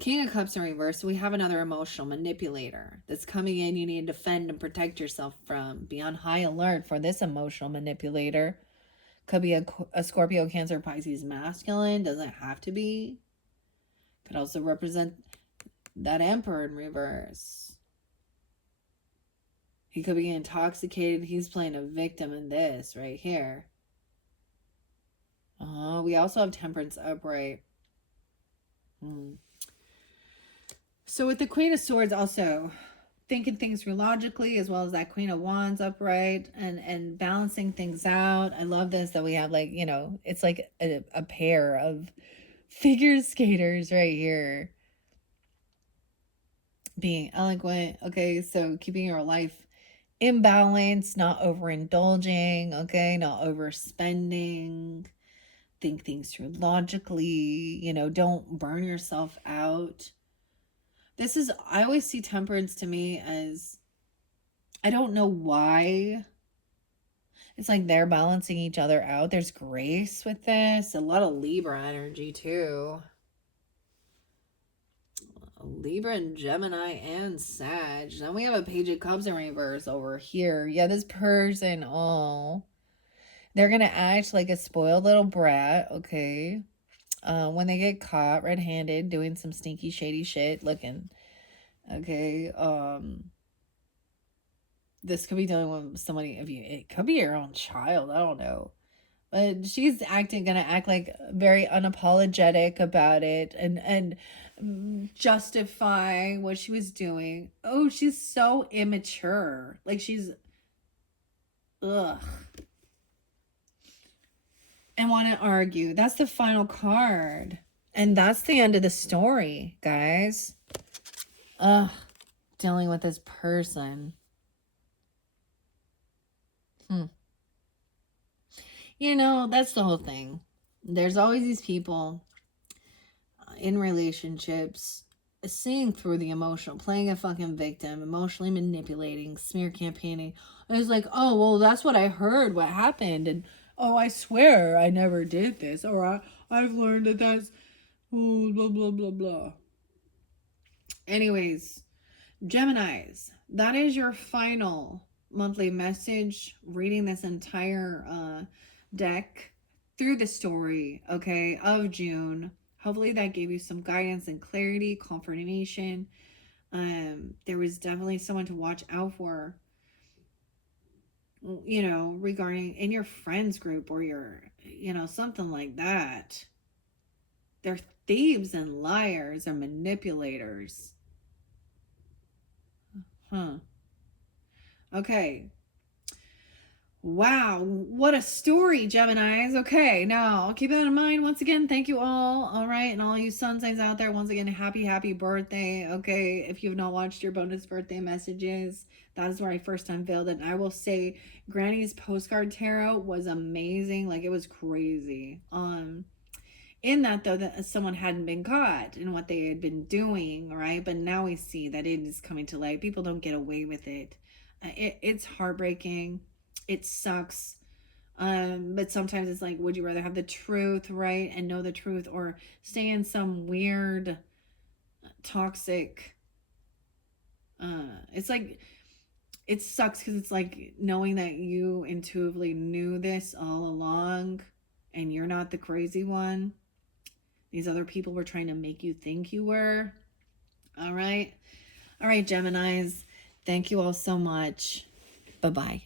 King of Cups in reverse. We have another emotional manipulator that's coming in. You need to defend and protect yourself from. Be on high alert for this emotional manipulator. Could be a Scorpio, Cancer, Pisces masculine. Doesn't have to be. Could also represent that Emperor in reverse. He could be intoxicated. He's playing a victim in this right here. We also have Temperance upright. So with the Queen of Swords, also thinking things through logically, as well as that Queen of Wands upright, and balancing things out. I love this, that we have, like, you know, it's like a pair of figure skaters right here. Being eloquent. Okay, so keeping your life in balance, not overindulging. Okay, not overspending. Think things through logically. You know, don't burn yourself out. This is, I always see temperance to me as, I don't know why. It's like they're balancing each other out. There's grace with this. A lot of Libra energy too. Libra and Gemini and Sag. Then we have a Page of Cups in reverse over here. Yeah, this person, oh, they're going to act like a spoiled little brat, okay? When they get caught red-handed doing some sneaky, shady shit, looking, okay? This could be dealing with somebody, if you, it could be your own child, I don't know. But she's gonna act like very unapologetic about it, and justify what she was doing. Oh, she's so immature. Like, she's, ugh. And want to argue. That's the final card. And that's the end of the story, guys. Ugh. Dealing with this person. You know, that's the whole thing. There's always these people in relationships seeing through the emotional, playing a fucking victim, emotionally manipulating, smear campaigning. And it's like, oh, well, that's what I heard, what happened. And, oh, I swear I never did this. Or I've learned that that's, oh, blah, blah, blah, blah. Anyways, Geminis, that is your final monthly message. Reading this entire deck through the story, okay, of June. Hopefully that gave you some guidance and clarity, confirmation. There was definitely someone to watch out for, you know, regarding in your friends group, or your, you know, something like that. They're thieves and liars and manipulators. Okay. Wow, what a story, Geminis. Okay, now keep that in mind. Once again, thank you all right, and all you sun signs out there, once again, happy birthday. Okay, if you've not watched your bonus birthday messages, that is where I first unveiled it. And I will say Granny's postcard tarot was amazing. Like, it was crazy. In that, though, that someone hadn't been caught in what they had been doing, right? But now we see that it is coming to light. People don't get away with it. It's heartbreaking. It sucks. But sometimes it's like, would you rather have the truth, right, and know the truth, or stay in some weird, toxic, it's like, it sucks because it's like knowing that you intuitively knew this all along and you're not the crazy one. These other people were trying to make you think you were. All right. All right, Geminis. Thank you all so much. Bye-bye.